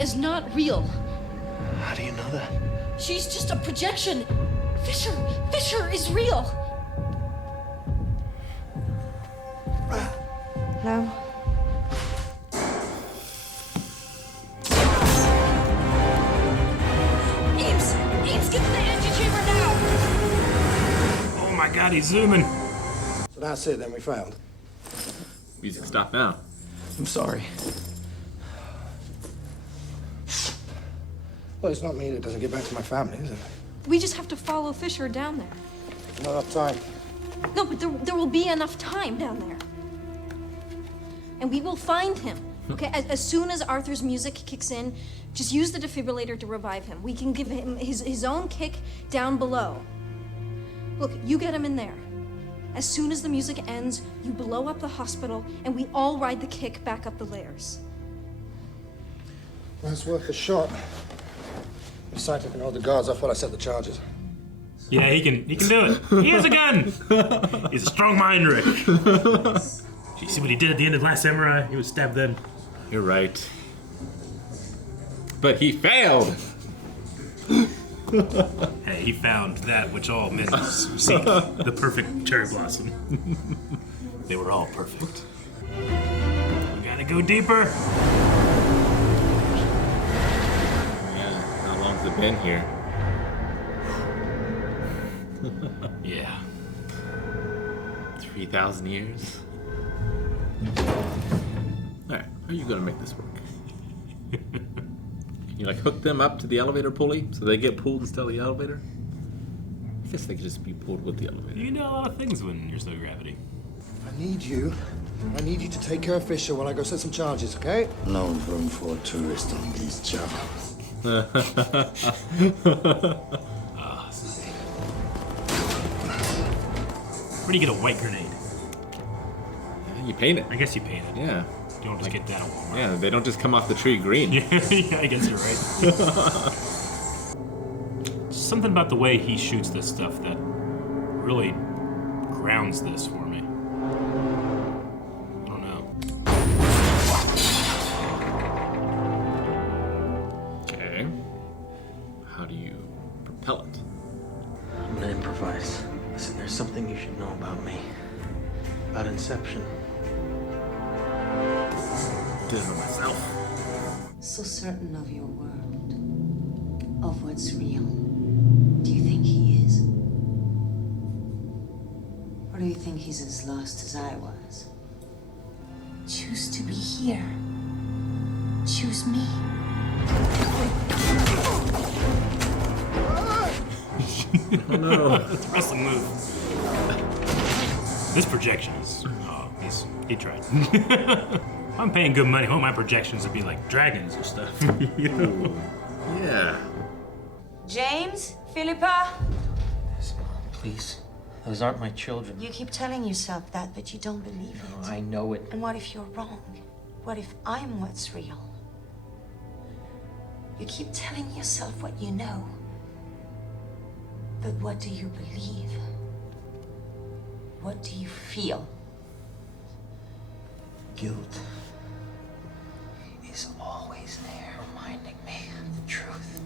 is not real. How do you know that? She's just a projection. Fisher is real. Hello? Ames, get to the antechamber now. Oh my god, he's zooming. So that's it, then we failed. Music stop now. I'm sorry. Well, it's not me that doesn't get back to my family, is it? We just have to follow Fisher down there. Not enough time. No, but there will be enough time down there. And we will find him. Okay, as soon as Arthur's music kicks in, just use the defibrillator to revive him. We can give him his own kick down below. Look, you get him in there. As soon as the music ends, you blow up the hospital, and we all ride the kick back up the layers. Well, it's worth a shot. Besides, I can hold the guards. I thought I set the charges. Yeah, he can do it. He has a gun. He's a strong mind, Rick. You see what he did at the end of Last Samurai? He was stabbed then. You're right. But he failed. Hey, he found that which all men seek, the perfect cherry blossom. They were all perfect. We gotta go deeper. Yeah, how long's it been here? Yeah. 3,000 years? Alright, how are you gonna make this work? You like hook them up to the elevator pulley so they get pulled instead of the elevator? I guess they could just be pulled with the elevator. You know a lot of things when you're so gravity. I need you to take care of Fisher while I go set some charges, okay? No room for a tourist on these jobs. Where do you get a white grenade? You paint it. I guess you paint it. Yeah. You don't just get that at Walmart. Yeah, they don't just come off the tree green. Yeah, I guess you're right. Something about the way he shoots this stuff that really grounds this for me. I don't know. Okay. How do you propel it? I'm gonna improvise. Listen, there's something you should know about me. About Inception. Did it myself. So certain of your world, of what's real. Do you think he is? Or do you think he's as lost as I was? Choose to be here. Choose me. Oh no. It's a wrestling move. This projection is... Oh, he tried. I'm paying good money. I want my projections to be like dragons or stuff. Yeah. James? Philippa? Please. Those aren't my children. You keep telling yourself that, but you don't believe it. I know it. And what if you're wrong? What if I'm what's real? You keep telling yourself what you know. But what do you believe? What do you feel? Guilt is always there, reminding me of the truth.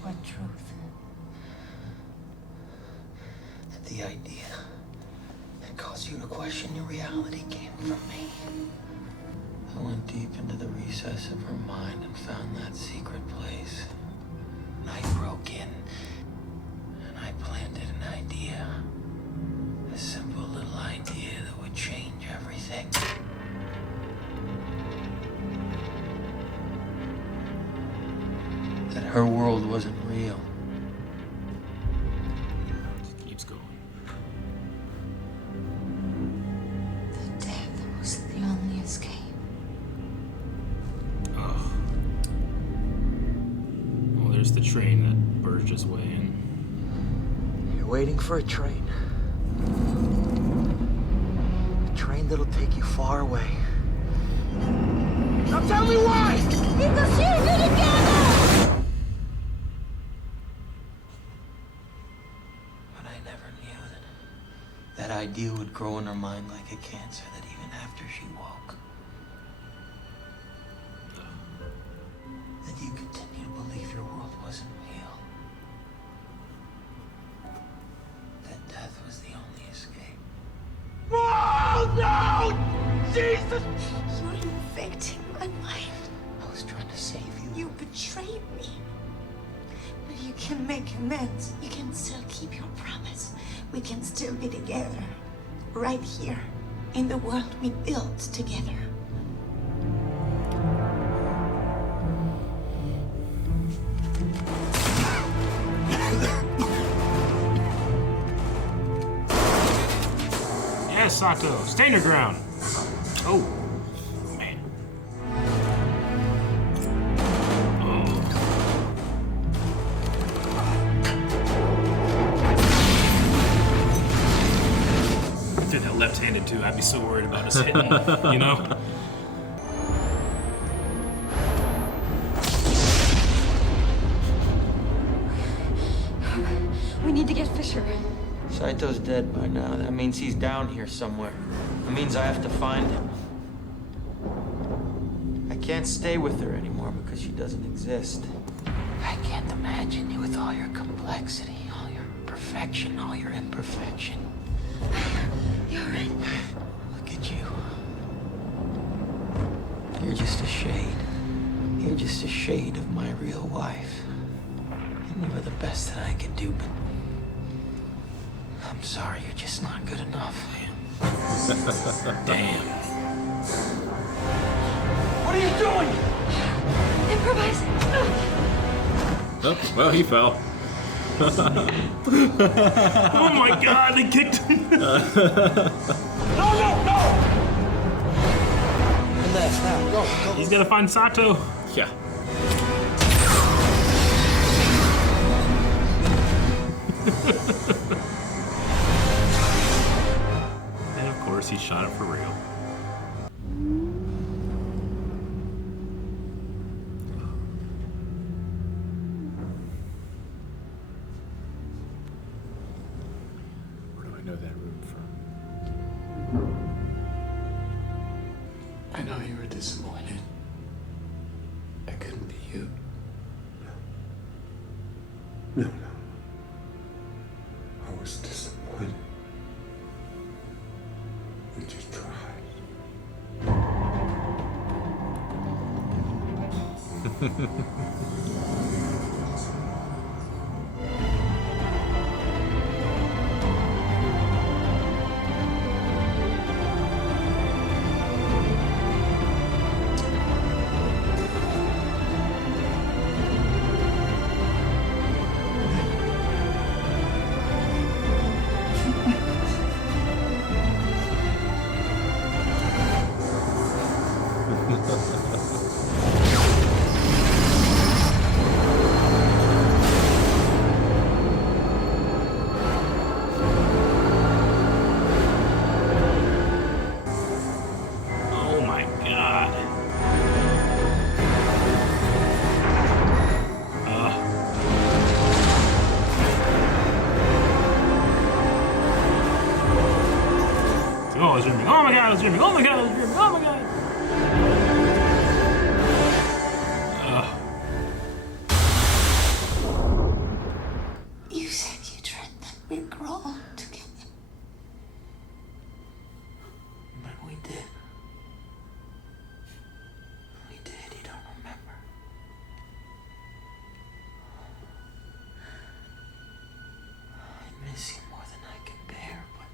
What truth? That the idea that caused you to question your reality came from me. I went deep into the recess of her mind and found that secret place. And I broke in, and I planted an idea. A simple little idea that would change everything. That her world wasn't real. Keeps going. The death was train that Bird's just way in. You're waiting for a train. A train that'll take you far away. Now tell me why! Because you're good together! But I never knew that idea would grow in her mind like a cancer, that even after she woke, that you continue to believe your world wasn't real. That death was the only escape. Oh, no! Jesus! You're infecting my mind. I was trying to save you. You betrayed me. But you can make amends. You can still keep your promise. We can still be together. Right here. In the world we built together. Yes, Sato, stand your ground. Oh, man. I did that left-handed too. I'd be so worried about us hitting, you know? We need to get Fisher. Saito's dead by now. That means he's down here somewhere. That means I have to find him. I can't stay with her anymore because she doesn't exist. I can't imagine you with all your complexity, all your perfection, all your imperfection. You're right. Look at you. You're just a shade. You're just a shade of my real wife. And you were the best that I could do, but I'm sorry, you're just not good enough. Damn. What are you doing? Improvising. Oh, well, he fell. Oh my god, they kicked him. No! Left now. Go. He's gotta find Sato. Yeah. And of course, he shot it for real. Where do I know that room from? I know you were disappointed. I couldn't be you. No. I was disappointed. We just tried. Oh my god. Oh, I was dreaming. Oh my god, I was dreaming. Oh my god, I was dreaming. Oh my god. You said you dreamt that we'd grow old together. But we did. We did, you don't remember. I miss you more than I can bear, but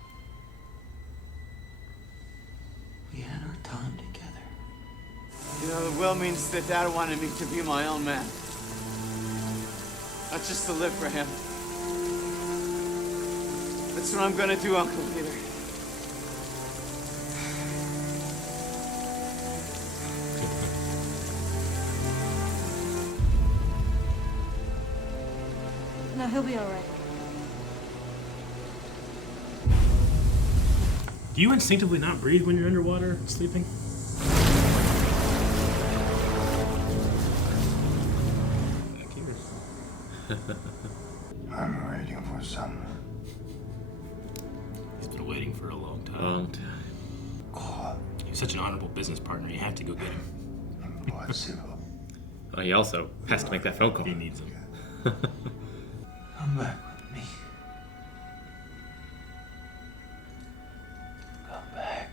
we had our time together. You know, the will means that Dad wanted me to be my own man. Not just to live for him. That's what I'm gonna do, Uncle Peter. he'll be all right. Do you instinctively not breathe when you're underwater sleeping? I'm waiting for some. He's been waiting for a long time. Long time. He's such an honorable business partner. You have to go get him. Impossible. Oh, he also has to make that phone call. He needs him. Come back with me. Come back.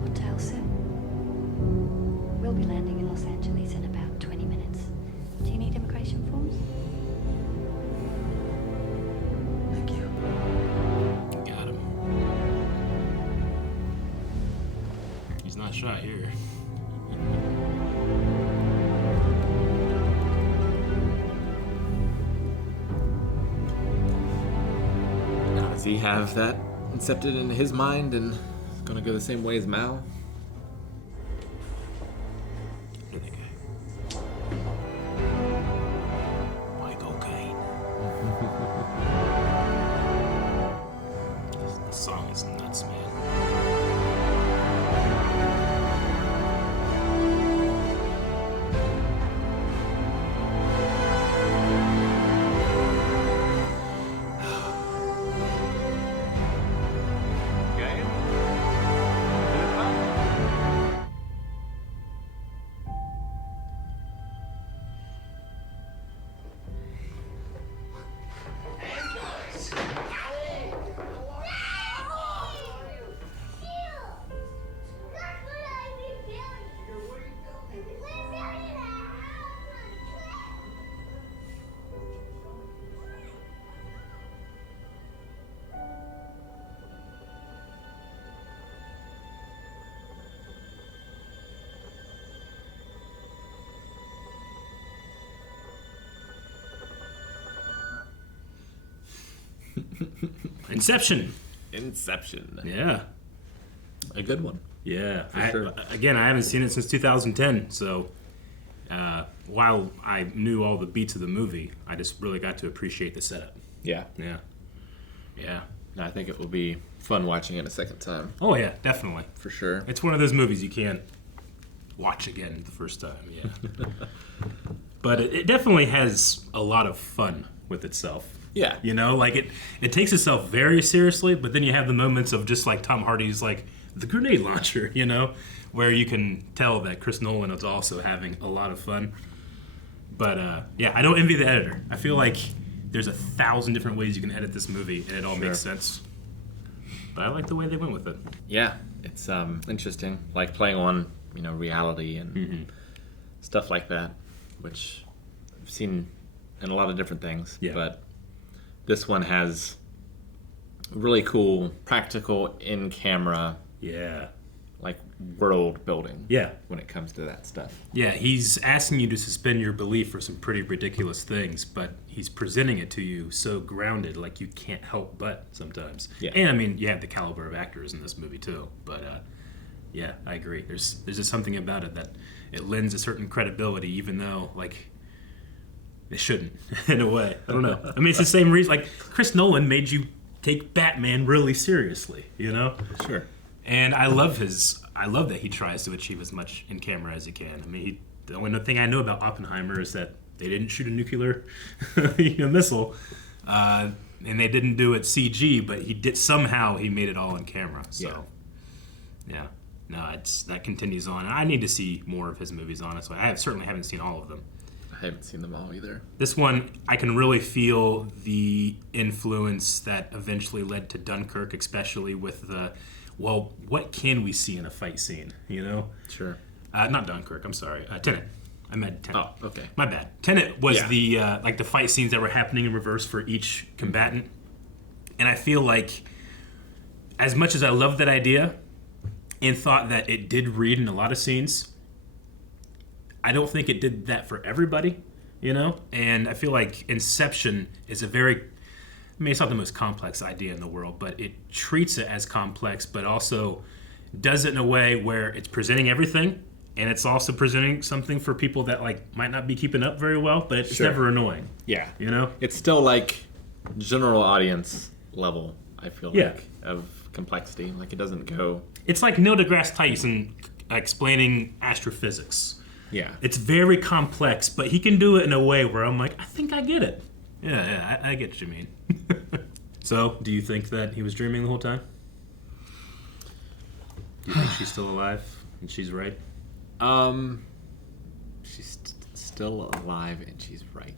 Hotel Sim. We'll be landing in Los Angeles in about 20 minutes. Do you need immigration forms? Thank you. Got him. He's not shy here. Now, does he have that incepted in his mind and it's gonna go the same way as Mal? Michael Caine. The song is nuts, man. Inception. Inception. Yeah. A good one. Yeah. For sure. Again, I haven't seen it since 2010, so while I knew all the beats of the movie, I just really got to appreciate the setup. Yeah. Yeah. Yeah. I think it will be fun watching it a second time. Oh, yeah, definitely. For sure. It's one of those movies you can't watch again the first time, yeah. But it definitely has a lot of fun with itself. Yeah. You know, like it takes itself very seriously, but then you have the moments of just like Tom Hardy's like the grenade launcher, you know, where you can tell that Chris Nolan is also having a lot of fun. But yeah, I don't envy the editor. I feel like there's 1,000 different ways you can edit this movie and it all makes sense. But I like the way they went with it. Yeah, it's interesting. Like playing on, you know, reality and stuff like that, which I've seen in a lot of different things. Yeah. But this one has really cool, practical, in-camera, like world building. Yeah. When it comes to that stuff. Yeah, he's asking you to suspend your belief for some pretty ridiculous things, but he's presenting it to you so grounded, like you can't help but sometimes. Yeah. And I mean, you have the caliber of actors in this movie too. But yeah, I agree. There's just something about it that it lends a certain credibility, even though like it shouldn't in a way. I don't know. I mean, it's the same reason. Like Chris Nolan made you take Batman really seriously, you know? Sure. And I love that he tries to achieve as much in camera as he can. I mean, the only thing I know about Oppenheimer is that they didn't shoot a nuclear missile, and they didn't do it CG, but he did somehow. He made it all in camera. So, yeah. No, that continues on. I need to see more of his movies. Honestly, I certainly haven't seen all of them. I haven't seen them all either. This one, I can really feel the influence that eventually led to Dunkirk, especially with the, well, what can we see in a fight scene, you know? Sure. Not Dunkirk, I'm sorry. Tenet. I meant Tenet. Oh, okay. My bad. Tenet was the like the fight scenes that were happening in reverse for each combatant. And I feel like as much as I loved that idea and thought that it did read in a lot of scenes, I don't think it did that for everybody, you know? And I feel like Inception is a very I mean, it's not the most complex idea in the world, but it treats it as complex, but also does it in a way where it's presenting everything, and it's also presenting something for people that like might not be keeping up very well, but it's Sure. never annoying. Yeah. You know? It's still like general audience level, I feel Yeah. like, of complexity. Like it doesn't go... It's like Neil deGrasse Tyson explaining astrophysics. Yeah. It's very complex, but he can do it in a way where I'm like, I think I get it. Yeah, I get what you mean. So, do you think that he was dreaming the whole time? Do you think she's still alive and she's right? She's still alive and she's right.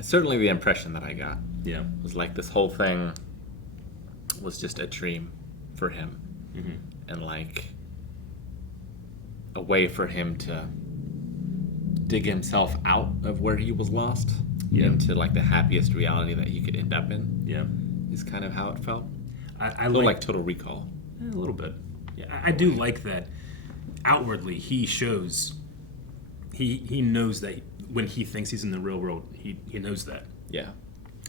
Certainly the impression that I got. Yeah. Was like this whole thing was just a dream for him. Mm-hmm. And like a way for him to dig himself out of where he was lost into like the happiest reality that he could end up in. Yeah. Is kind of how it felt. I like Total Recall. A little bit. Yeah, I do like that. Outwardly, he shows. He knows that when he thinks he's in the real world, he knows that. Yeah.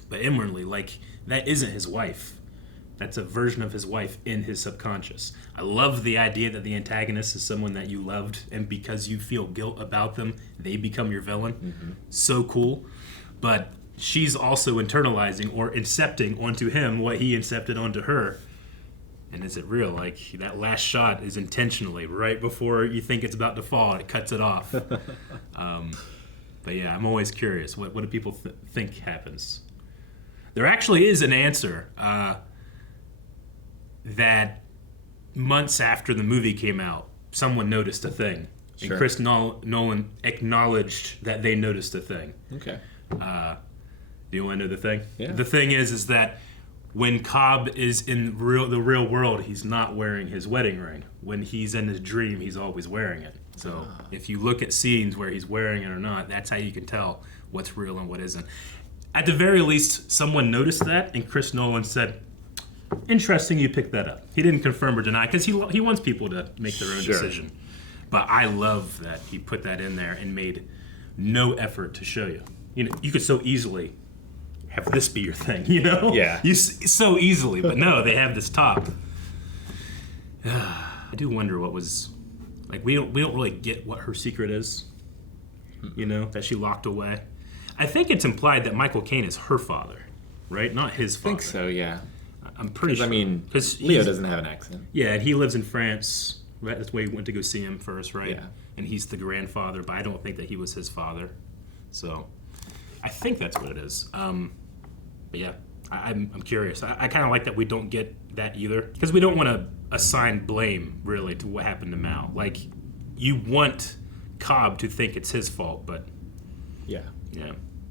But inwardly, like that isn't his wife. That's a version of his wife in his subconscious. I love the idea that the antagonist is someone that you loved, and because you feel guilt about them, they become your villain. Mm-hmm. So cool. But she's also internalizing or incepting onto him what he incepted onto her. And is it real? Like, that last shot is intentionally right before you think it's about to fall, it cuts it off. But yeah, I'm always curious. What do people think happens? There actually is an answer that months after the movie came out, someone noticed a thing. Sure. And Chris Nolan acknowledged that they noticed a thing. Okay. Do you want to know the thing? Yeah. The thing is that when Cobb is in the real world, he's not wearing his wedding ring. When he's in his dream, he's always wearing it. So if you look at scenes where he's wearing it or not, that's how you can tell what's real and what isn't. At the very least, someone noticed that, and Chris Nolan said, interesting you picked that up. He didn't confirm or deny, because he wants people to make their own Sure. decision. But I love that he put that in there and made no effort to show you. You know, you could so easily have this be your thing, you know? Yeah. So easily, but no, they have this top. I do wonder what was, like, we don't really get what her secret is, you know, that she locked away. I think it's implied that Michael Caine is her father, right? Not his father. I think so, yeah. I'm pretty sure. I mean, because Leo doesn't have an accent. Yeah, and he lives in France. That's where he went to go see him first, right? Yeah. And he's the grandfather, but I don't think that he was his father. So I think that's what it is. But yeah, I'm curious. I kind of like that we don't get that either, because we don't want to assign blame really to what happened to Mal. Like, you want Cobb to think it's his fault, but yeah.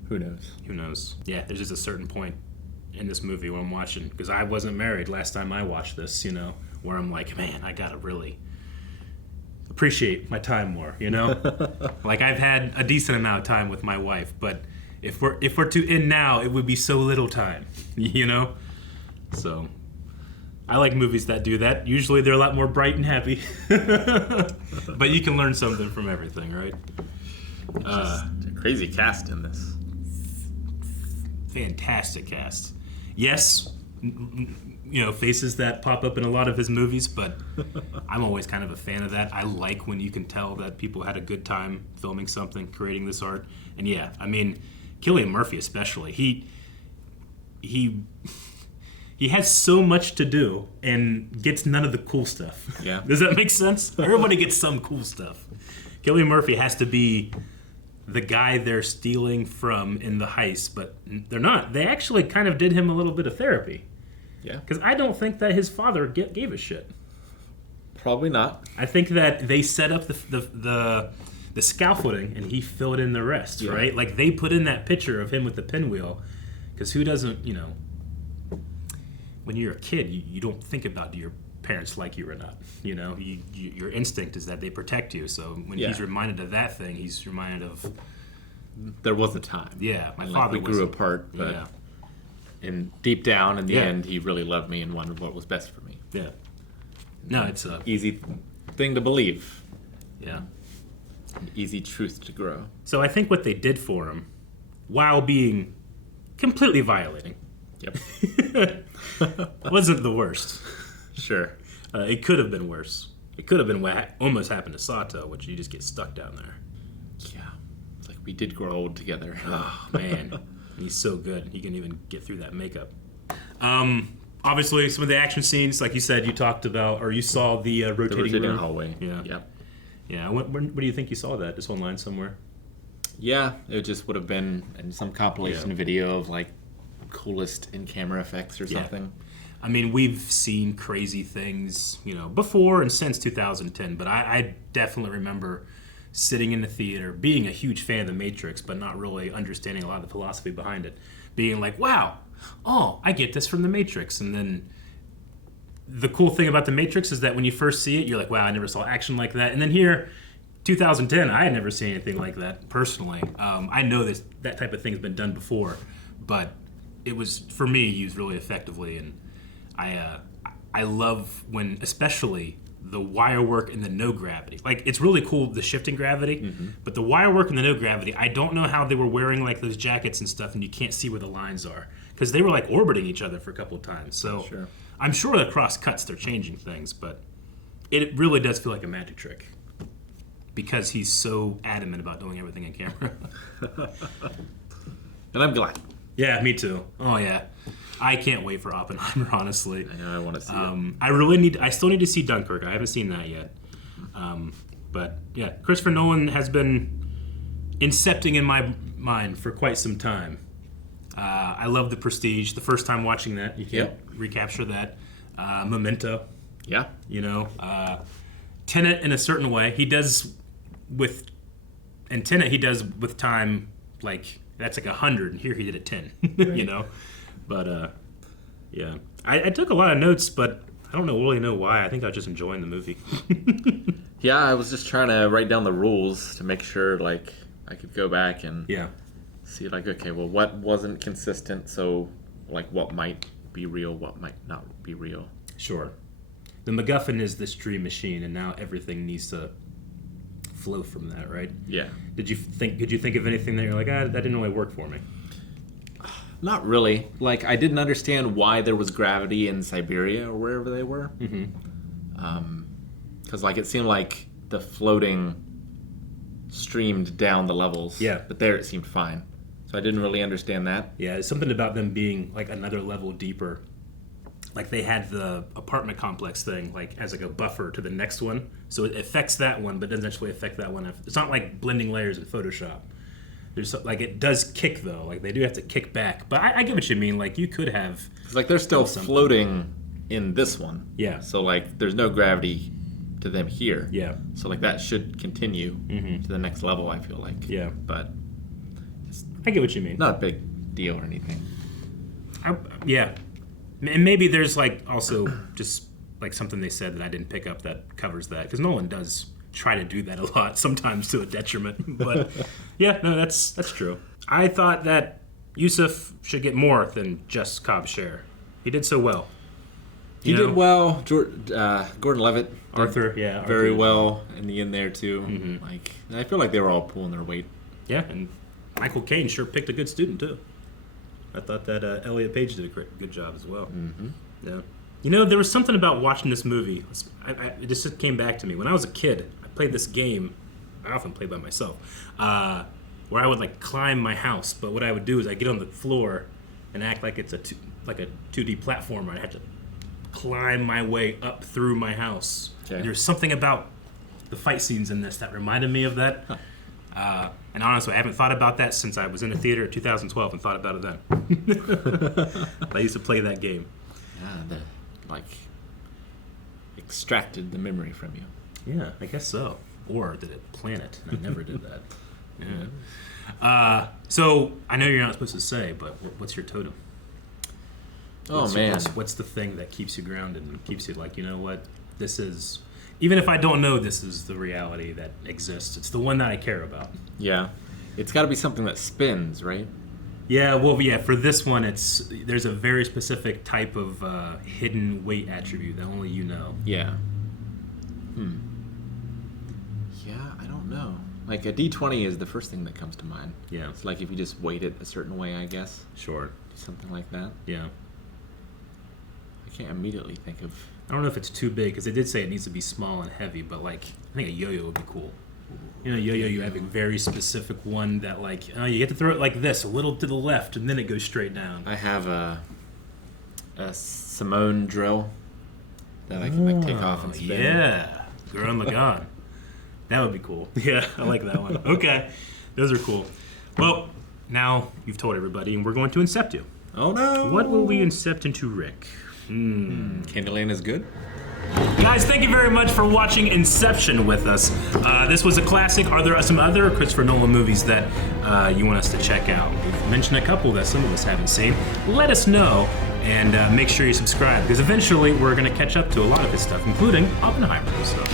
Who knows? Who knows? Yeah, there's just a certain point in this movie when I'm watching, because I wasn't married last time I watched this, you know, where I'm like, man, I gotta really appreciate my time more, you know? Like, I've had a decent amount of time with my wife, but if we're to end now, it would be so little time, you know? So I like movies that do that. Usually they're a lot more bright and happy. But you can learn something from everything, right? Just a crazy cast in this. Fantastic cast. Yes, you know, faces that pop up in a lot of his movies, but I'm always kind of a fan of that. I like when you can tell that people had a good time filming something, creating this art. And yeah, I mean, Cillian Murphy especially, he has so much to do and gets none of the cool stuff. Yeah. Does that make sense? Everybody gets some cool stuff. Cillian Murphy has to be the guy they're stealing from in the heist, but they're not. They actually kind of did him a little bit of therapy. Yeah. Because I don't think that his father gave a shit. Probably not. I think that they set up the scaffolding and he filled in the rest, Yeah. right? Like, they put in that picture of him with the pinwheel, because who doesn't, you know, when you're a kid, you don't think about your parents like you or not. You know, your instinct is that they protect you. So when he's reminded of that thing, he's reminded of... There was a time. Yeah, my And, father we grew apart, but yeah. in deep down, in the Yeah. end, he really loved me and wanted what was best for me. Yeah. No, it's a... Easy thing to believe. Yeah. An easy truth to grow. So I think what they did for him while being completely violating. Yep. Wasn't the worst. Sure. It could have been worse. It could have been what almost happened to Sato, which you just get stuck down there. Yeah. It's like we did grow old together. Oh, man. He's so good. He can even get through that makeup. Obviously, some of the action scenes, like you said, you talked about, or you saw the rotating room. hallway. Yeah. Yep. Yeah. Where do you think you saw that? Just online somewhere? Yeah, it just would have been in some compilation video of like coolest in-camera effects or something. I mean, we've seen crazy things, before and since 2010, but I definitely remember sitting in the theater, being a huge fan of The Matrix, but not really understanding a lot of the philosophy behind it. Being like, wow, I get this from The Matrix. And then the cool thing about The Matrix is that when you first see it, you're like, wow, I never saw action like that. And then here, 2010, I had never seen anything like that personally. I know that type of thing has been done before, but it was, for me, used really effectively. And I love when, especially, the wire work and the no gravity. Like, it's really cool, the shifting gravity, but the wire work and the no gravity, I don't know how they were wearing like those jackets and stuff and you can't see where the lines are. Because they were like orbiting each other for a couple of times. So Sure. I'm sure across cuts they're changing things, but it really does feel like a magic trick. Because he's so adamant about doing everything in camera. And I'm glad. Yeah, me too. Oh yeah. I can't wait for Oppenheimer, honestly. I know, I want to see it. I still need to see Dunkirk. I haven't seen that yet. But yeah, Christopher Nolan has been incepting in my mind for quite some time. I love The Prestige. The first time watching that, you can't recapture that. Memento. Yeah. Tenet in a certain way. He does Tenet he does with time, like, that's like 100, and here he did it 10, Right. But, yeah. I took a lot of notes, but I don't really know why. I think I was just enjoying the movie. Yeah, I was just trying to write down the rules to make sure, like, I could go back and see, like, okay, well, what wasn't consistent, so, like, what might be real, what might not be real. Sure. The MacGuffin is this dream machine, and now everything needs to flow from that, right? Yeah. Could you think of anything that you're like, that didn't really work for me? Not really. Like, I didn't understand why there was gravity in Siberia or wherever they were. Because, like, it seemed like the floating streamed down the levels. Yeah. But there it seemed fine. So I didn't really understand that. Yeah, it's something about them being, like, another level deeper. Like, they had the apartment complex thing, like, as, like, a buffer to the next one. So it affects that one, but doesn't actually affect that one. It's not like blending layers in Photoshop. There's, like, it does kick, though. Like, they do have to kick back. But I get what you mean. Like, you could have... It's like they're still floating in this one. Yeah. So, like, there's no gravity to them here. Yeah. So, like, that should continue to the next level, I feel like. Yeah. But... I get what you mean. Not a big deal or anything. Yeah. And maybe there's, like, also just, like, something they said that I didn't pick up that covers that. Because Nolan does try to do that a lot, sometimes to a detriment. But, yeah, no, that's true. I thought that Yusuf should get more than just Cobb's share. He did so well. He did well. Gordon Levitt did Arthur very well in the end there, too. Like, I feel like they were all pulling their weight. Yeah, and Michael Caine sure picked a good student, too. I thought that Elliot Page did a good job as well. Yeah. There was something about watching this movie. It just came back to me. When I was a kid, I played this game. I often play by myself, where I would, like, climb my house. But what I would do is I'd get on the floor and act like it's a 2D platformer. I had to climb my way up through my house. Okay. And there's something about the fight scenes in this that reminded me of that. And honestly, I haven't thought about that since I was in the theater in 2012 and thought about it then. I used to play that game. Yeah, extracted the memory from you. Yeah, I guess so. Or did it plant it? And I never did that. Yeah. So, I know you're not supposed to say, but what's your totem? What's the thing that keeps you grounded and keeps you like, you know what, this is... Even if I don't know this is the reality that exists, it's the one that I care about. Yeah. It's got to be something that spins, right? Yeah, well, yeah, for this one, there's a very specific type of hidden weight attribute that only you know. Yeah. Yeah, I don't know. Like a D20 is the first thing that comes to mind. Yeah. It's like if you just weight it a certain way, I guess. Sure. Do something like that. Yeah. I can't immediately think of... I don't know if it's too big, because they did say it needs to be small and heavy, but like, I think a yo-yo would be cool. You know, yo-yo, you have a very specific one that like, you get to throw it like this, a little to the left, and then it goes straight down. I have a Simone drill that I can like take off and spin. Yeah, Gurren Lagann. That would be cool. Yeah, I like that one. Okay, those are cool. Well, now you've told everybody, and we're going to incept you. Oh no! What will we incept into Rick? Candyland is good. Guys, thank you very much for watching Inception with us. This was a classic. Are there some other Christopher Nolan movies that you want us to check out? We've mentioned a couple that some of us haven't seen. Let us know, and make sure you subscribe, because eventually we're going to catch up to a lot of his stuff, including Oppenheimer. So.